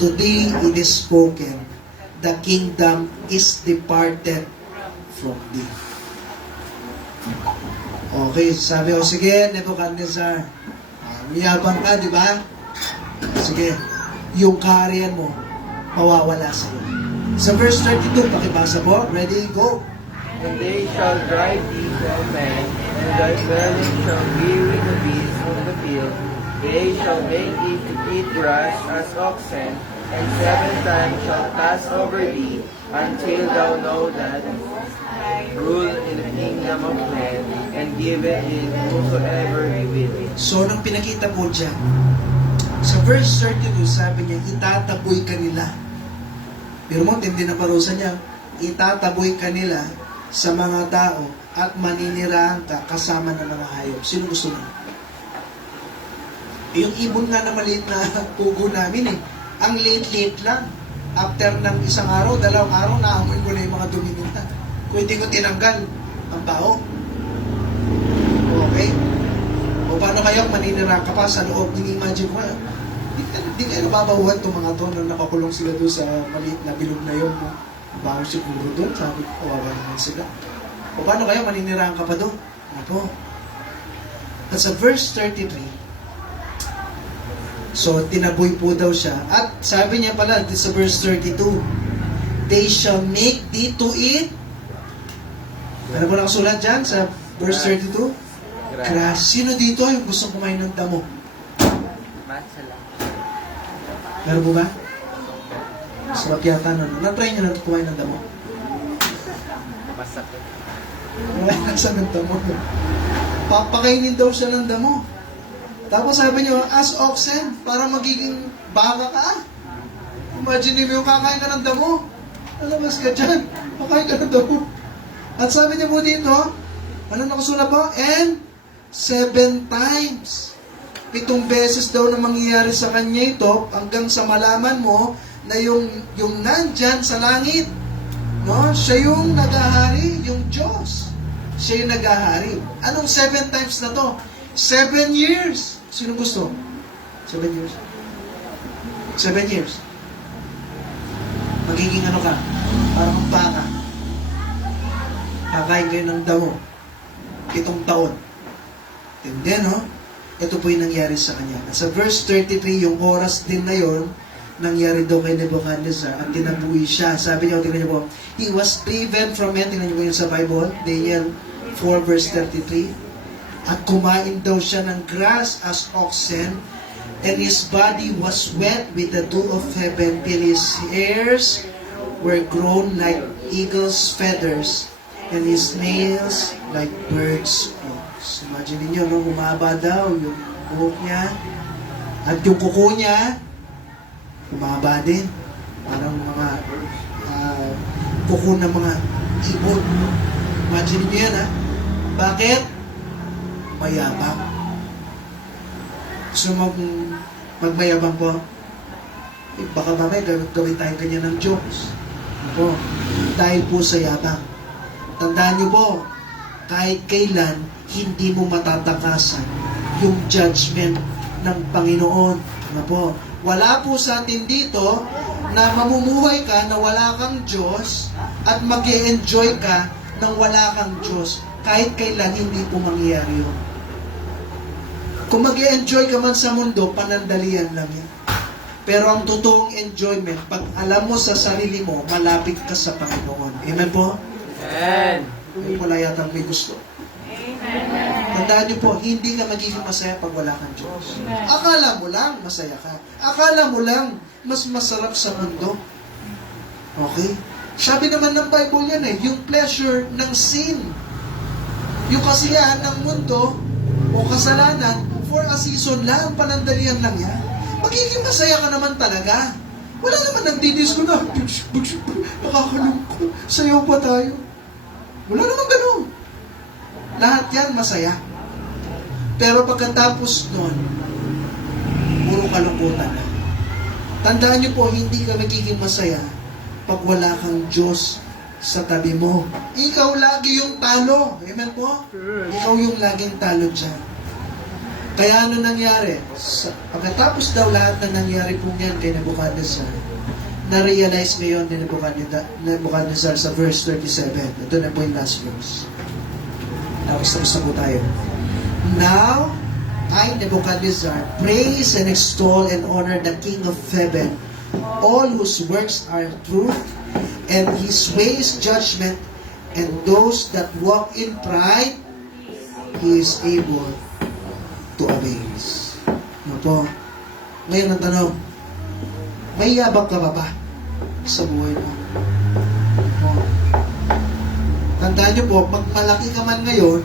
to thee it is spoken, the kingdom is departed from thee. Okay, sabi ko, sige, Nebuchadnezzar, miyabang ka, di ba? Sige, yung kaharian mo, mawawala sa'yo. Sa verse 32, pakibasa po. Ready, go. And they shall drive thee from men, and thy dwelling shall be with the beasts of the field. They shall make thee to eat grass as oxen, and 7 times shall pass over thee, until thou know that rule in the kingdom of men, and give it in whosoever he will. So, nang pinakita po dyan, sa verse 32, sabi niya, itataboy ka nila. Pero mo, tindi na parusa niya, itataboy ka nila sa mga tao at maninirahan ka kasama ng mga hayop. Sino gusto mo? Yung ibon nga na maliit na pugo namin eh. Ang late-late lang. After ng isang araw, 2 araw, naamoy ko na yung mga dumi nila. Kung hindi ko tinanggal ang tao. Okay? O paano kayo maninirahan ka pa sa loob? Imagine mo, di kayo nababahuhan itong mga to na nakakulong sila doon sa maliit na bilog na yun. No? Bago siguro doon, sabi ko, kawawa naman sila. O paano kayo maninirahan ka pa doon? Ano po? At sa verse 33, so tinaboy po daw siya. At sabi niya pala, sa verse 32, they shall make thee to eat. Ano po nakasulat dyan sa verse 32? Grass. Sino dito yung gustong kumain ng damo? Meron po ba? Sarap yata nun. Na-try nyo na kumain ng damo? Masakit. Wala sa ng damo. Papakainin daw siya ng damo. Tapos sabi niyo, as oxen, para magiging baka ka. Imagine mo yung kakain ka ng damo. Alabas ka dyan. Pakain ka ng damo. At sabi niya po dito, ano nakasulat po? And 7 times. 7 beses daw na mangyayari sa kanya ito hanggang sa malaman mo na yung nandyan sa langit, no? Siya yung nagahari, yung Diyos. Siya yung nagahari. Anong 7 times na to? 7 years. Sino gusto? 7 years. 7 years. Magiging ano ka? Parang baka. Kakain kayo ng damo. 7 taon. Tindi, no? Ito po yung nangyari sa kanya. At sa verse 33, yung oras din na yon nangyari daw kay Nebuchadnezzar at tinabuhi siya. Sabi niya, tingnan niyo po, he was driven from it. Tingnan niyo po yun sa Bible, Daniel 4 verse 33. At kumain daw siya ng grass as oxen, and his body was wet with the dew of heaven till his hairs were grown like eagle's feathers, and his nails like birds' claws. Imagine niyo, no, humaba daw yung buhok niya, at yung kuko niya, humaba din. Parang mga kuko ng mga ibon. Imagine niyo yan, ha? Bakit? Mayabang. So, magmayabang po. Baka mamaya gawin tayo ganyan ng jokes. Po, dahil po sa yabang. Tandaan niyo po, kahit kailan, hindi mo matatakasan yung judgment ng Panginoon. Ano po? Wala po sa atin dito na mamumuhay ka na wala kang Diyos at mag-e-enjoy ka na wala kang Diyos. Kahit kailan, hindi po mangyayari yun. Kung mag-e-enjoy ka man sa mundo, panandalian lang yan. Pero ang totoong enjoyment, pag alam mo sa sarili mo, malapit ka sa Panginoon. Amen po? Amen. Ay, wala yatang may gusto. Tandaan niyo po, hindi ka magiging masaya pag wala kang Diyos. Akala mo lang, masaya ka. Akala mo lang, mas masarap sa mundo. Okay? Sabi naman ng Bible yan yung pleasure ng sin. Yung kasiyahan ng mundo o kasalanan, for a season lang, panandalian lang yan. Magiging masaya ka naman talaga. Wala naman nagdidisco na, nakakalungkot, sayaw pa tayo. Wala naman ganun. Lahat yan masaya. Pero pagkatapos nun, puro kalungkutan na. Tandaan niyo po, hindi ka magiging masaya pag wala kang Diyos sa tabi mo. Ikaw lagi yung talo. Amen po? Ikaw yung laging talo dyan. Kaya ano nangyari? Pagkatapos daw lahat na nangyari po yan kay Nebuchadnezzar, na-realize ngayon ni Nebuchadnezzar sa verse 37. Ito na po yung last verse. Tapos na po tayo. Now, I, Nebuchadnezzar, praise and extol and honor the King of heaven, all whose works are truth, and his ways judgment, and those that walk in pride, he is able to amaze. Ano po? Ngayon ang tanong, may yabang ka ba sa buhay mo? Ano? Tandaan niyo po, magmalaki ka man ngayon,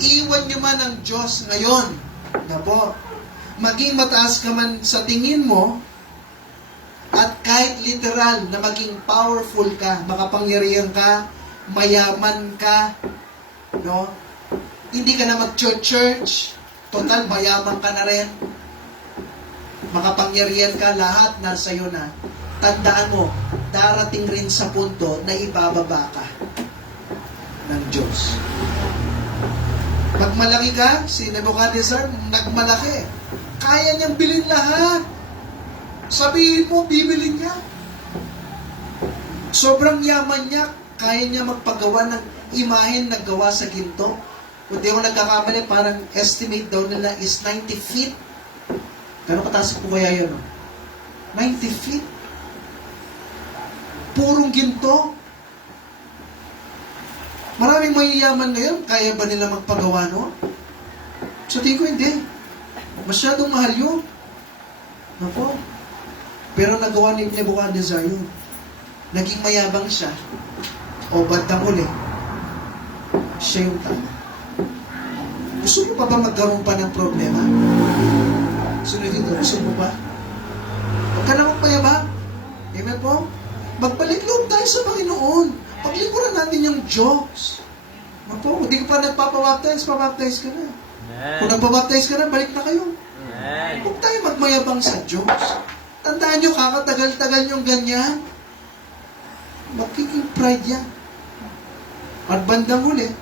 iwan niyo man ang Diyos ngayon. Ano po? Maging mataas ka man sa tingin mo, at kahit literal na maging powerful ka, makapangyarihan ka, mayaman ka, no? Hindi ka na mag-church, total mayaman ka na rin, makapangyarihan ka, lahat nasa iyo na. Tandaan mo, darating rin sa punto na ibababa ka ng Diyos. Magmalaki ka, si Nebuchadnezzar, nagmalaki. Kaya niyang bilhin lahat. Sabihin mo, bibilin niya. Sobrang yaman niya, kaya niya magpagawa ng imahen na gawa sa ginto. Kung di ako nagkakamali, parang estimate daw nila is 90 feet. Gano'ng kataas po kaya yun? 90 feet. Purong ginto. Maraming mayayaman ngayon, kaya ba nila magpagawa noon? Sa tingin ko, hindi. Masyadong mahal yun. Napo. Pero nagawa ni Nebuchadnezzar yun. Naging mayabang siya. O bandang uli, siya yung tama. Gusto mo pa ba magkaroon pa ng problema? Sunod dito, gusto mo ba? Huwag ka na magpayabang. Amen po? Magbalik loob tayo sa Panginoon. Paglingkuran natin yung Diyos. Amen po? Hindi ka pa nagpapabaptize, pabaptize ka na. Amen. Kung nagpabaptize ka na, balik na kayo. Amen. Huwag tayo magmayabang sa Diyos. Tandaan nyo, kakatagal-tagal nyo ganyan, magiging pride yan. At bandang huli,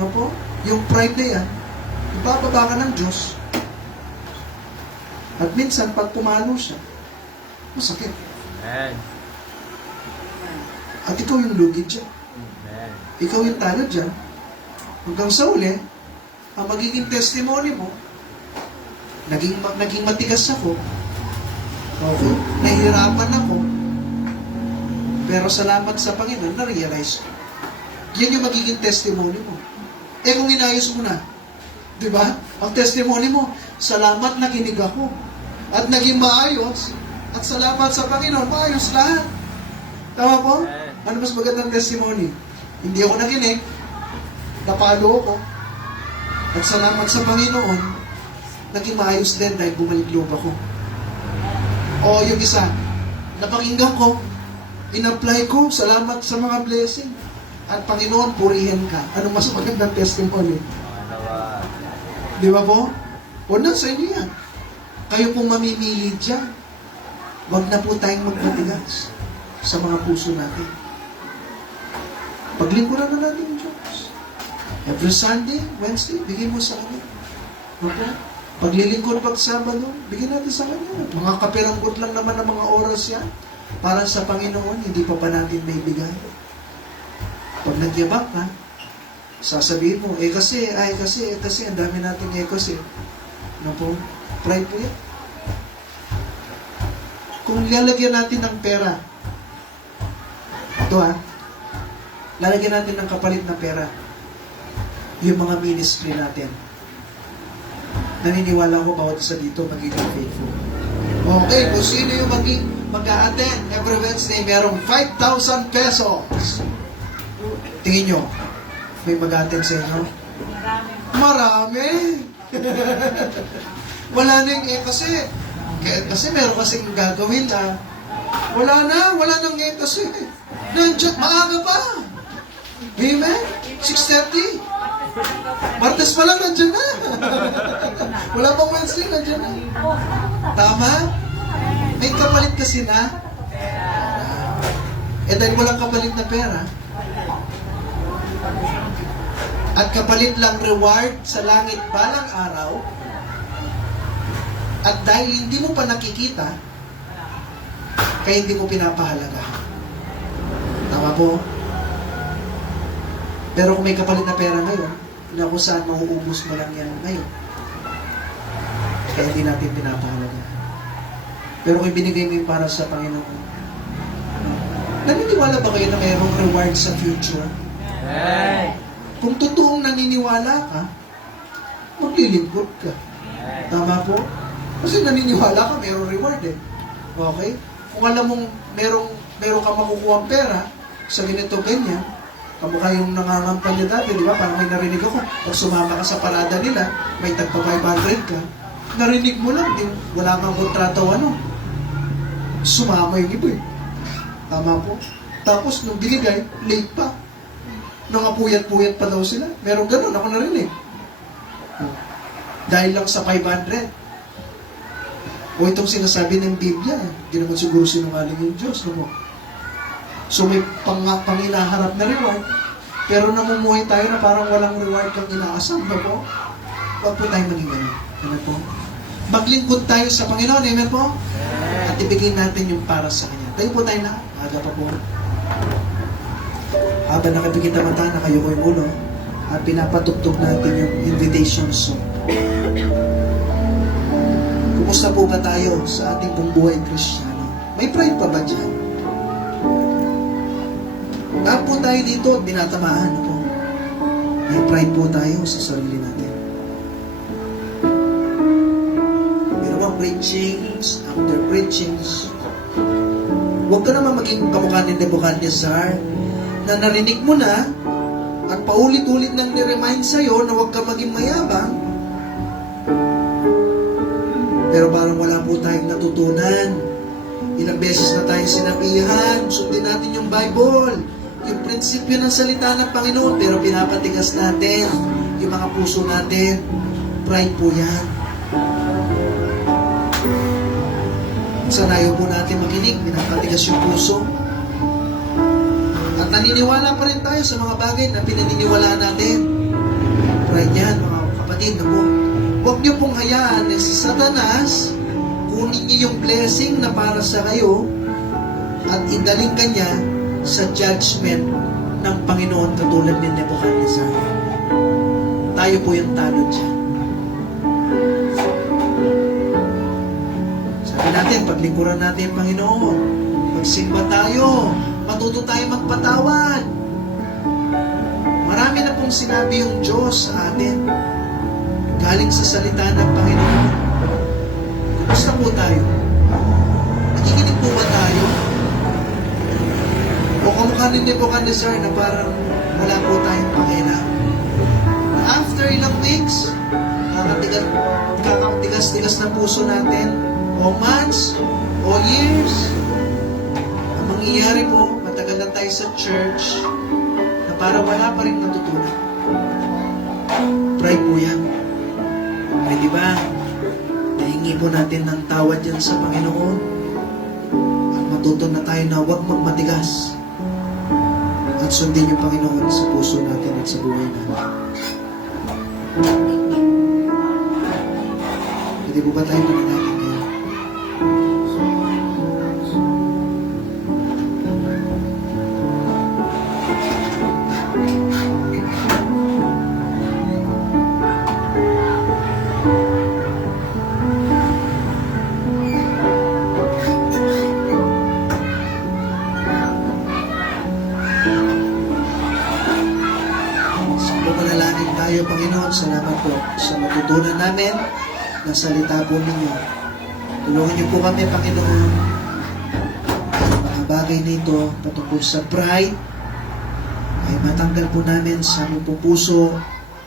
no po, yung pride na yan, ibababa ka ng Diyos. At minsan, pag pumalo siya, masakit. Amen. At ikaw yung lugi dyan. Amen. Ikaw yung talo dyan. Hanggang sa uli, ang magiging testimony mo, naging matigas ako, Okay? Nahihirapan ako. Pero salamat sa Panginoon, na-realize ko. Yan yung magiging testimony mo. Eh kung inayos mo na, di ba? Ang testimony mo, salamat nakinig ako. At naging maayos. At salamat sa Panginoon, maayos lahat. Tama po? Ano mas magandang testimony? Hindi ako nakinig, napalo ako. At salamat sa Panginoon, naging maayos din dahil bumalik loob ako. O yung isa, napakinggan ko, in-apply ko, salamat sa mga blessing. At Panginoon, purihin ka. Ano mas magandang testimony? Di ba po? O na sa inyo yan. Kayo pong mamimili dyan. Huwag na po tayong magmatigas sa mga puso natin. Paglingkuran na natin yung Diyos. Every Sunday, Wednesday, bigyan mo sa Kanya. Okay? Paglilingkod pag Sabado, bigyan natin sa Kanya. Mga kapiranggot lang naman ang mga oras yan. Para sa Panginoon, hindi pa natin may bigay. Pag nagyabak ka, sasabihin mo, kasi, ang dami natin kasi. Ano po? Pride po yan. Kung lalagyan natin ng pera, ito lalagyan natin ng kapalit na pera, yung mga ministry natin. Naniniwala ko bawat isa dito magiging faithful. Okay, kung sino yung mag-a-attend every Wednesday, merong 5,000 pesos. Tingin nyo, may mag-a-attend sa inyo? Marami! Wala na yung kasi meron kasing gagawin wala nang kasi. Nandiyan, maaga pa. Amen? 6:30. Martes pa lang, nandiyan na. Wala pang Wednesday, nandiyan na. Tama? May kapalit kasi na. Dahil walang kapalit na pera, at kapalit lang reward sa langit balang araw, at dahil hindi mo pa nakikita, kaya hindi mo pinapahalaga. Tama po? Pero kung may kapalit na pera ngayon, na kung saan mauubos mo lang yan ngayon, kaya hindi natin pinapahalaga. Pero kung binigay mo yung para sa Panginoon, naniniwala ba kayo na mayroong reward sa future? Kung totoong naniniwala ka, maglilingkod ka. Tama po? Kasi naniniwala ka, mayroong reward Okay? Kung alam mong meron ka makukuha pera sa ganito ganyan, kamukha yung nangangampanya dati, di ba? Parang may narinig ako, pag sumama ka sa parada nila, may tagpa 500 ka, narinig mo lang, wala kang kontrata sumama yung iba Tama po? Tapos, nung binigay, late pa. Nangapuyat-puyat pa daw sila. Meron ganun, ako narinig. Dahil lang sa 500. O itong sinasabi ng Biblia, hindi naman siguro sinungaling yung Diyos. No? So may panginaharap na reward, pero namumuhay tayo na parang walang reward kang inaasam. No po? Huwag po tayo maging ganun. Amen po? Maglingkod tayo sa Panginoon. Amen po? At ibigay natin yung para sa Kanya. Tayo po tayo na. Aga pa po. Habang nakapikit ang mata, nakayuko yung ulo, at pinapatugtog natin yung invitation song. Kumusta po ba tayo sa ating pong buhay Kristiyano? May pride pa ba dyan? Lahat po tayo dito, binatamaan po. May pride po tayo sa sarili natin. Pero mga preachings, after preachings, huwag ka naman maging kamukha ni Nebuchadnezzar na narinig mo na at paulit-ulit nang ni-remind sa'yo na huwag ka maging mayabang. Pero parang wala po tayong natutunan. Ilang beses na tayong sinabihan, sundin natin yung Bible, yung prinsipyo ng salita ng Panginoon, pero pinapatigas natin yung mga puso natin. Pride po yan. Sanayo po natin makinig, pinapatigas yung puso. At naniniwala pa rin tayo sa mga bagay na pinaniniwalaan natin. Pride yan, mga kapatid na po. Huwag niyo pong hayaan na si Satanas kunin niyo yung blessing na para sa kayo at idaling kanya sa judgment ng Panginoon katulad ni Nebuchadnezzar. Tayo po yung talo dyan. Sabi natin, paglingkuran natin, Panginoon. Magsimba tayo. Matuto tayo magpatawad. Marami na pong sinabi yung Diyos sa atin. Galing sa salita ng Panginoon. Kumusta po tayo? Nakikinig po ba tayo? O kamukha ni Nebuchadnezzar na parang wala po tayong pakialam. After ilang weeks, kakatigas-tigas na puso natin, o months, o years, ang mangyayari po, matagal na tayo sa church, na para wala pa rin natutunan. Pride po yan. Ay, di ba? Nahingi po natin ng tawad yan sa Panginoon. At matuto na tayo na huwag magmatigas. At sundin yung Panginoon sa puso natin at sa buhay natin. Hindi po ba tayo manalangin ngayon? Manalangin tayo, Panginoon. Salamat po sa matutunan namin na salita po ninyo. Tulungan niyo po kami, Panginoon, ang mga bagay nito patungkol sa pride ay matanggal po namin sa aming pong puso,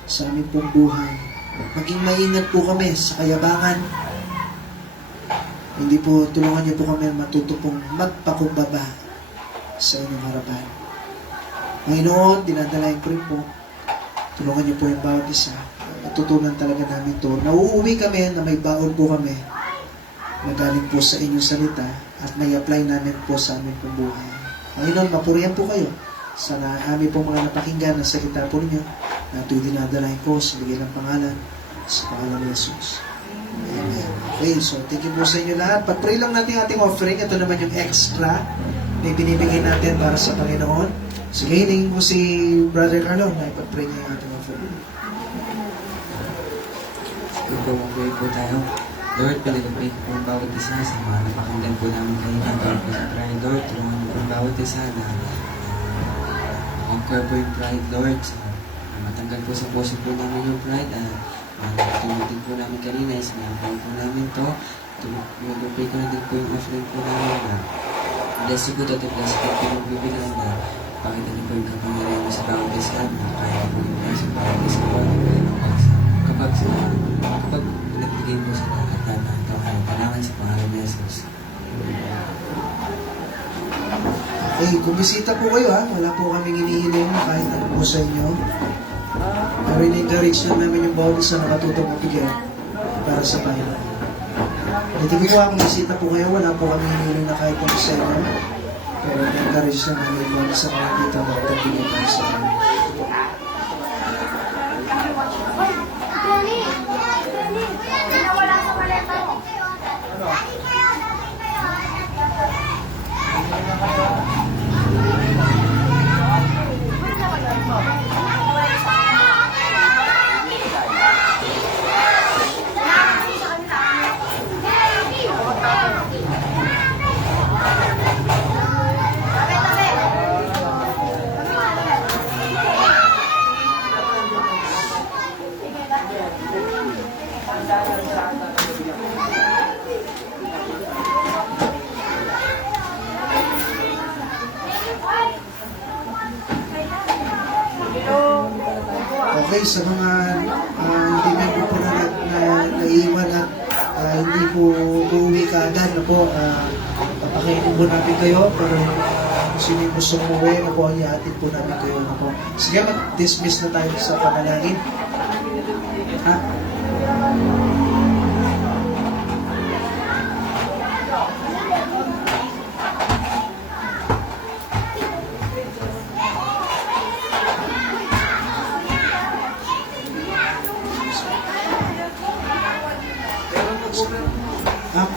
sa aming pong buhay. Maging maingat po kami sa kayabangan. Hindi po, tulungan niyo po kami matuto pong magpakumbaba sa inyong harapan. Panginoon, dinadalayan ko rin po. Tulungan niyo po yung bawat isa. Natutunan talaga namin to. Nauuwi kami na may baon po kami na galing po sa inyong salita at may apply namin po sa aming pong buhay. Panginoon, mapurihan po kayo. Sana amin po mga napakinggan na salita po ninyo na ito'y dinadalahin ko sa bigay ng pangalan sa pangalan ni Jesus. Amen. Okay, so thank you po sa inyo lahat. Pag-pray lang natin ating offering. Ito naman yung extra na binibigay natin para sa Panginoon. Sige, hiningin ko si Brother Carlo na ipag-pray niya yung ating offering. Pag-pray po tayo. Lord, pinag-pray ko po ang bawat isa sa mga napakinggan po namin kayo. Lord, pinag-pray, Lord, tulungan niyo po ang bawat isa na conquer po yung pride, Lord. Matanggal po sa puso po namin yung pride at tumutin po namin kanina is may po namin to. Pinag-pray ko na din po yung offering po namin na bless you po at bless you po yung bibigyan na pakita niyo po yung kapangyarihan mo sa bawat isa na kaya po yung bless yung bawat isa po. Kapag nagbigay po sa lahat na ito ay panangan sa pangalan ni Jesus. Okay, kumisita po kayo ha. Wala po kaming inihiling kahit ano po sa inyo. Pero in-encourage na namin yung bawat isa na katutong mabigyan para sa Panginoon. Dito po kumisita po kayo. Wala po kaming inihiling na kahit ano sa inyo. Pero in-encourage na namin yung bawat isa na nakikita na magbigay para sa Panginoon. Okay, sa mga hindi member po na naiiwan at hindi po uuwi kaagad na po, papakainin po namin kayo, pero kung sino yung gusto umuwi na po, ihatid po namin kayo na po. Sige, mag-dismiss na tayo sa panalangin. Ha?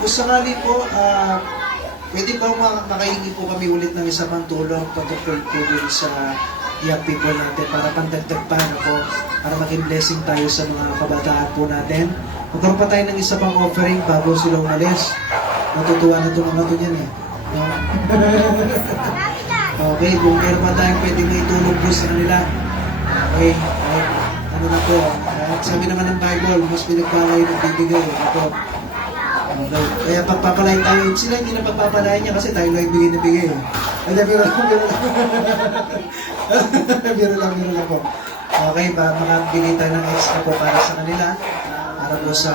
Kung sakali po, pwede ba makahingi po kami ulit ng isa pang tulong patungkol po dun sa young people natin para pandagdag pa na po, para maging blessing tayo sa mga kabataan po natin. Magkaroon pa tayo ng isa pang offering bago sila umalis. Natutuwa na itong mga to niyan eh. No? Okay, kung meron pa tayong pwede may tulog po sa kanila. Okay, ano na po. At sabi naman ng Bible, mas pinagpalay ng bibigay. Ito. Okay. Kaya pagpapalain tayo, sila hindi na pagpapalain niya kasi tayo lang bigay na bigay. Ay, biro lang. Biro lang po. Okay, makabigay tayo ng extra po para sa kanila. Para po sa